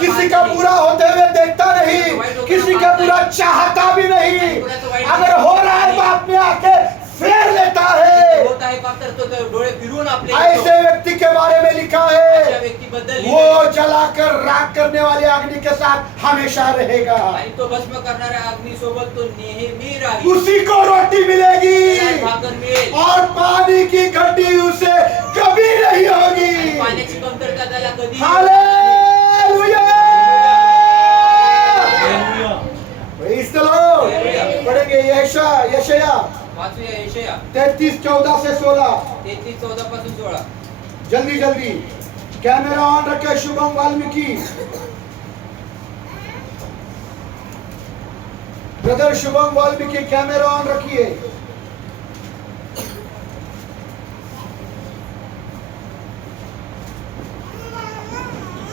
किसी का बुरा होते हुए देखता नहीं, किसी का बुरा चाहता भी नहीं. अगर हो रहा है तो अपनी आंखें फेर लेता है. होत आहे का तर तो डोळे फिरून आपले ऐसे व्यक्ति के बारे में लिखा अशा है, व्यक्तीबद्दल वो जलाकर राख करने वाले अग्नि के साथ हमेशा रहेगा. आणि तो भस्म करणाऱ्या अग्नी सोबत तो नेहमी राहील. उसी को रोटी मिलेगी त्याला भाकर मिळेल. और पानी की घटी उसे कभी नहीं आणि होगी. पाण्याची कमतरता त्याला कधी हालेलुया. Praise the Lord. पढ़ेंगे यशाया वाचूया यशाया 33:14 से 16. 33:14 पासून 16. जल्दी जल्दी कैमरा ऑन रखे. Shubham Valmiki, brother Shubham Valmiki camera on रखिए.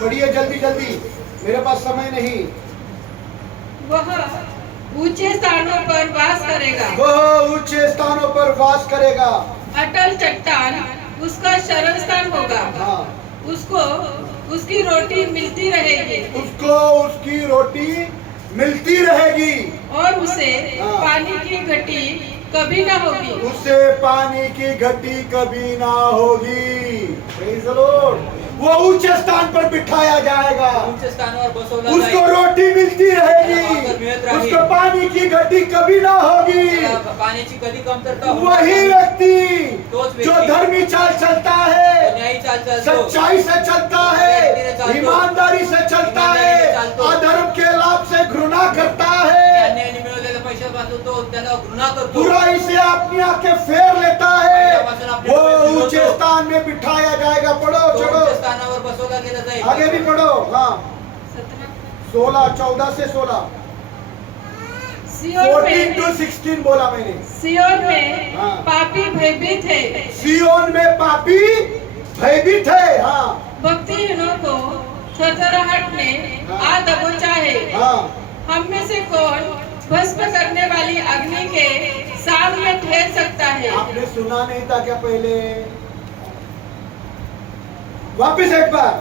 पढ़िए जल्दी जल्दी, मेरे पास समय नहीं. वह ऊंचे स्थानों पर वास करेगा, वह ऊंचे स्थानों पर वास करेगा. अटल चट्टान उसका शरण स्थान होगा. हाँ, उसको उसकी रोटी मिलती रहेगी उसको उसकी रोटी मिलती रहेगी, और उसे हाँ। पानी की घटी कभी ना होगी. उसे पानी की घटी कभी ना होगी. Praise the Lord. वो ऊंचे स्थान पर बिठाया जाएगा, उंच स्थानावर बसवला उसको जाईल. रोटी मिलती रहेगी, उसको पाणी की घटी कभी ना होगी. त्याला पाण्याची कधी कमतरता होणार वही नाही. व्यक्ति तोच जो व्यक्ती धर्मी चाल चलता है, न्यायी चाल चालतो. सच्चाई से चलता है, ईमानदारी से चलता है, अधर्म के लाभ से घृणा करता है, अन्यायाने मिळवलेल्या पैशापासून तो त्याला घृणा करतो. बुराई से अपनी आंखें फेर लेता है, वो ऊंचे स्थान में बिठाया जाएगा. पढ़ो तो चढ़ो, उंच स्थानावर बसवला गेला जाईल. आगे भी पढ़ो. हाँ, 14 से 16, सियोन 14 में to 16 बोला मैंने. सियोन में हाँ। पापी भयभीत है, सियोन में पापी भयभीत है. हाँ भक्तिहीनों को थरथराहट में आ दबोचा है. हाँ, हम में से कौन भस्म करने वाली अग्नि के सामने ठहर सकता है? आपने सुना नहीं था क्या पहले? वापिस एक बार.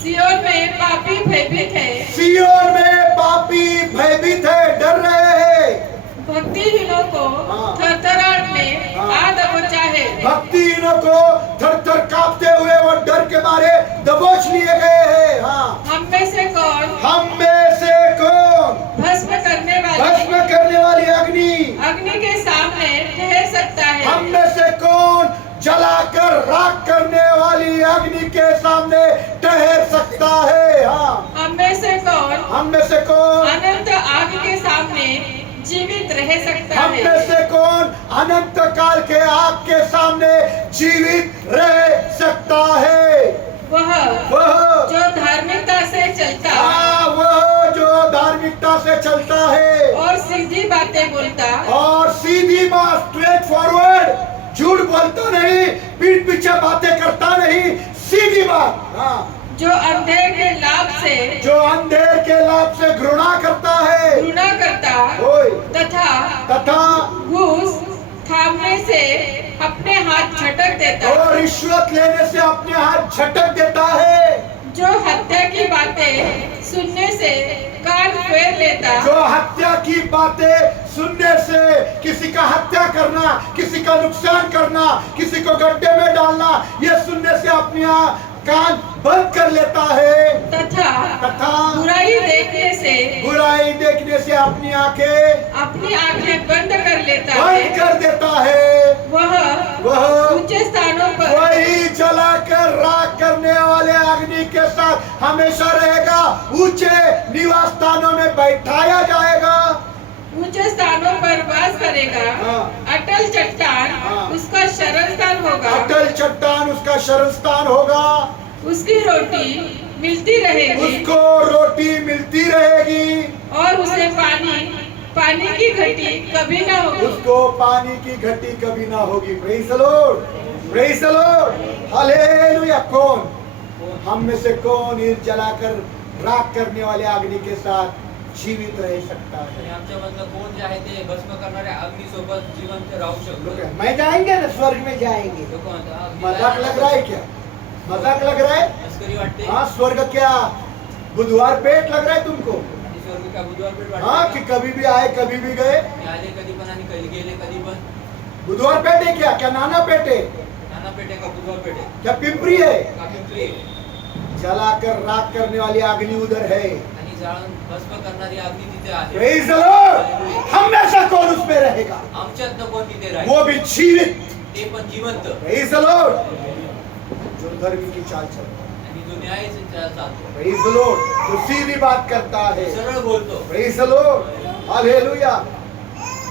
सियोन में पापी भयभीत है, सियोन में पापी भयभीत है, डर रहे हैं. भक्तिहीनों को हाँ। थरथराहट में हाँ। आ दबोचा है. भक्तिहीनों को थर थर कांपते हुए और डर के मारे दबोच लिए गए हैं. हाँ, हम में से कौन हम में से कौन भस्म करने वाली भस्म करने वाली अग्नि, अग्नि के सामने ठहर सकता है? हम में से कौन जलाकर राख करने वाली अग्नि के सामने ठहर सकता है? हाँ, हम में से कौन हम में से कौन अनंत आग के सामने जीवित रह सकता हम है? में से कौन अनंत काल के आग के सामने जीवित रह सकता है? वह वह जो धार्मिकता से चलता हाँ, वह जो धार्मिकता से चलता है और सीधी बातें बोलता और सीधी बात, स्ट्रेट फॉरवर्ड, झूठ बोलता नहीं, पीठ पीछे बातें करता नहीं, सीधी बात. हाँ, जो अंधेर के लाभ से घृणा करता है ओए, तथा घूस थामने से अपने हाथ झटक देता है, और रिश्वत लेने से अपने हाथ झटक देता है, जो हत्या की बातें सुनने से कान फेर लेता है, जो हत्या की बातें सुनने से किसी का हत्या करना, किसी का नुकसान करना, किसी को गड्ढे में डालना, ये सुनने से अपने कान बंद कर लेता है, तथा बुराई देखने से अपनी आंखें बंद कर लेता है, बंद कर देता है, वह ऊंचे स्थानों पर वही जलाकर राख करने वाले अग्नि के साथ हमेशा रहेगा, ऊंचे निवास स्थानों में बैठाया जाएगा, ऊंचे स्थानों पर वास करेगा। हाँ। अटल चट्टान हाँ। उसका शरण स्थान होगा, अटल चट्टान उसका शरण स्थान होगा, उसकी रोटी मिलती रहेगी, उसको रोटी मिलती रहेगी, और उसे पानी की घटी कभी ना होगी। उसको पानी की घटी कभी ना होगी। Praise the Lord, praise the Lord, hallelujah. कौन हम में से कौन इस जलाकर राख करने वाले अग्नि के साथ जीवित रह सकता है? आणि आमच्यामधलं कोण जे आहे ते भस्म करणाऱ्या अग्नीसोबत जिवंत राहू शकतो? मैं जाएंगे ना, स्वर्ग में जाएंगे। तो कोण मजाक लग रहा है क्या? मजाक लग रहा है? मस्करी वाटते? हाँ, स्वर्ग क्या बुधवार पेट लग रहा है तुमको? आणि स्वर्ग का बुधवार पेठ हाँ, वाटते कि का? कभी भी आए कभी भी गए? मी आले कधी पण आणि कधी गेले कधी पण? बुधवार पेट है क्या? नाना पेट है? नाना पेठ आहे का बुधवार पेठ आहे? क्या पिंपरी है? का पिंपरी आहे? जलाकर राख करने वाली अग्नि उधर है। आणि जाळून भस्म करणारी अग्नी तिथे आहे। प्रेज़ द लॉर्ड, हमेशा कौन उसमें रहेगा? आमच्यातनं कोण तिथे राहील? वो भी जीवित। ते पण जिवंत प्रेज़ द लॉर्ड, जो धर्म की चाल चलता है। आणि जो न्यायाची चालतो, प्रेज़ द लॉर्ड, जो सीधी बात करता है। सरळ बोलतो। Praise the Lord, hallelujah.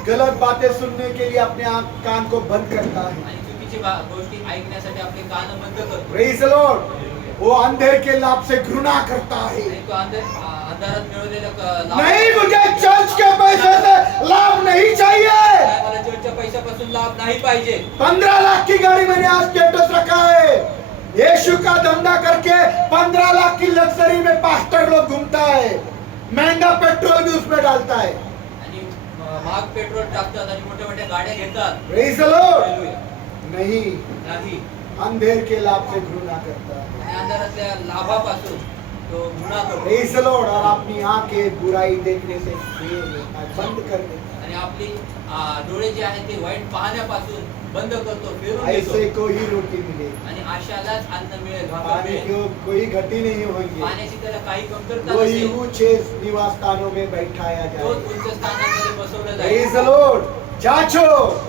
गलत बातें सुनने के लिए अपने कान को बंद करता है। आणि चुकीची गोष्टी ऐकण्यासाठी आपले कान बंद करतो। प्रेज़ द लॉर्ड, वो अंधेर के लाभ से घृणा करता है। आणि तो अंधारात मिळवलेलं लाभ- नहीं, मुझे चर्च के पैसे से लाभ नहीं चाहिए। काय मला चर्चच्या पैशापासून लाभ नाही पाहिजे। 15 लाख की गाड़ी मैंने आज स्टेटस रखा है। यीशु का धंधा करके 15 लाख की लग्जरी में पास्टर लोग घूमता है, महंगा पेट्रोल भी उसमें डालता है। आणि महाग पेट्रोल टाकतात आणि मोठ्या मोठ्या गाड्या घेतात। Praise the Lord, hallelujah. नहीं, नाही, अंधेर के लाभ से घृणा करता है। आणि अंधारातल्या लाभापासून तो घृणा करतो। प्रेज़ द लॉर्ड, और अपनी आंखें बुराई देखने से फेर लेता है, बंद कर देता आणि आपली डोळे जे आहेत ते वाईट पाहण्यापासून बंद करतो, फिरून है। ऐसे देतो। कोई रोटी मिलेगी, आणि आशालाच अन्न मिळेल, भाकर पानी मिळेल। की कोई घटी नहीं होंगी। पाण्याची त्याला काही कमतरता वही नसेल। ऊंचे निवास स्थानों में बैठाया तोच जाए। उच्च स्थानामध्ये बसवलं प्रेज़ जाईल। द लॉर्ड, जांचो,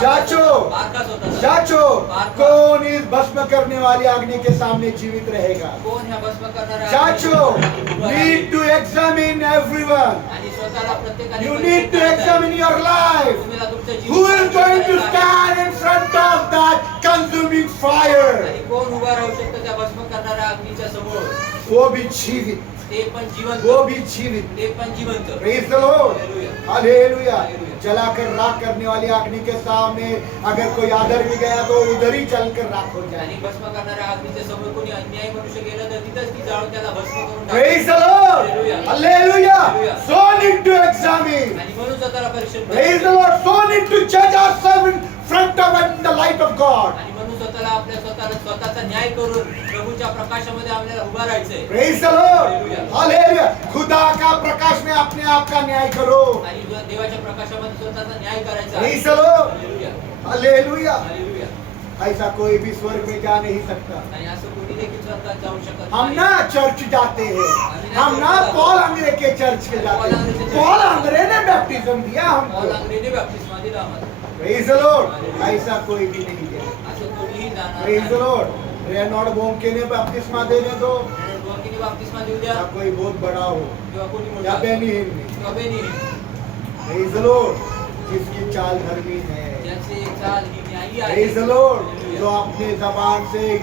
जांचो, बारकास होता था। जांचो, कौन इस भस्म करने वाली अग्नि के सामने जीवित रहेगा? कोण ह्या भस्म करणाऱ्या जांचो, उभा राहील? need to examine everyone. आणि स्वतःला प्रत्येकाने You परीक्षित need to करायचं आहे. examine your life. तुम्हाला तुमचं जीवन Who is going to परीक्षित करायचं आहे. stand in front of that consuming fire? आणि कोण उभा राहू शकतं त्या भस्म करणाऱ्या अग्नीच्या समोर? वो भी जीवित, ते पण जिवंत, वो भी जीवित। ते पण जिवंत। Praise the Lord, hallelujah. Hallelujah. Hallelujah. जलाकर राख करने वाली अग्नि के सामने अगर कोई आदर भी गया तो उधर ही जलकर राख हो आणि जाए। भस्म करणाऱ्या अग्नीच्या समोर कोणी अन्यायी मनुष्य गेलं तर तिथंच ती जाळून त्याला भस्म करून Praise टाकते। the Lord, hallelujah. hallelujah. Hallelujah. So need to examine. आणि म्हणून स्वतःला परीक्षण Praise the करायचं. Lord. So need to judge ourselves in front of and in the light of God. आणि म्हणून स्वतःला आपल्या स्वतःचा न्याय करून प्रभूच्या प्रकाशामध्ये आपल्याला उभा राहायचंय। Praise the Lord, hallelujah. hallelujah. खुदा का प्रकाश में अपने आप का न्याय करो। आणि देवाच्या प्रकाशामध्ये स्वतःचा न्याय करायचा। Praise the Lord, hallelujah. hallelujah. Hallelujah. ऐसा कोई भी स्वर्ग में जा नहीं सकता। आणि असं कोणी देखील स्वर्गात जाऊ शकत हम नाही। ना चर्च जाते हैं, हम ना पॉल अंग्रे के चर्च के जाते हैं। पॉल अंग्रे ने बैप्टिज्म दिया पॉल हमको। अंग्रेजी बॅप्टिस्मा दिला आम्हाला। प्रेज द लॉर्ड, ऐसा कोई भी नहीं है। असं कोणीही जाणार प्रेज द नाही। लॉर्ड, रेनॉल्ड बोंके ने बपतिस्मा देने दो, दोन बॅप्टिस्मा देऊ द्या या कोई बहुत बड़ा हो, किंवा कोणी या मोठा बेनी हिन ने। किंवा बेनी, प्रेज द लॉर्ड, जिसकी चाल धर्मी है। ज्याची चाल ही न्यायी आहे। प्रेज द लॉर्ड, जो अपने जबान से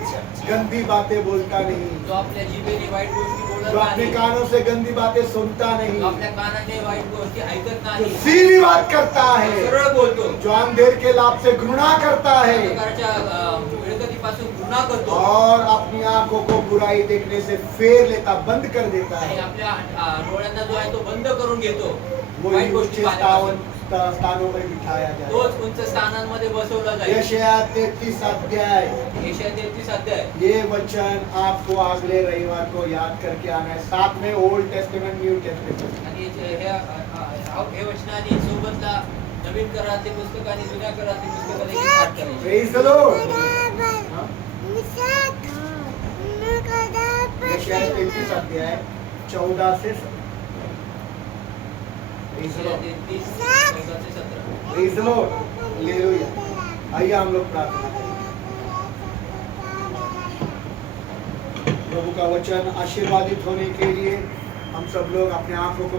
गंदी बातें बोलता नहीं, जो आपल्या जिभेने वाईट गोष्टी बोलत जो अपने नाही, कानों से गंदी बातें सुनता जो नहीं, आपल्या कानाने वाईट गोष्टी ऐकत जो नाही, सीधी बात करता है, सरळ बोलतो, जो अंधेर के लाभ से घृणा करता है। प्रकारच्या मिळकतीपासून घृणा पुन्हा करतो और अपनी आंखों को बुराई देखने से फेर लेता, बंद कर देता आणि है। आपल्या डोळ्यांना जो आहे तो बंद करून घेतो वो वाईट गोष्टी ऊंचे पाहण्यापासून. स्थानों में बिठाया जाए। तोच उंच स्थानांमध्ये बसवला जाईल. यशायाह 33 अध्याय, यशाया 33 अध्याय. ये वचन आपको अगले रविवार को याद करके आना है, साथ में ओल्ड टेस्टामेंट न्यू टेस्टामेंट। आणि हे वचन आणि सोबतला नवीन करारातले पुस्तक आणि जुन्या करारातले पुस्तक देखील पाठ करायचे. Praise the Lord. यशायाह 33 अध्याय 14 से 17। Praise the Yashaya Lord. 33 14 से 17. Praise the Lord. हालेलुया। आइए हम लोग प्रार्थना करें। प्रभु का वचन आशीर्वादित होने के लिए हम सब लोग अपने आंखों को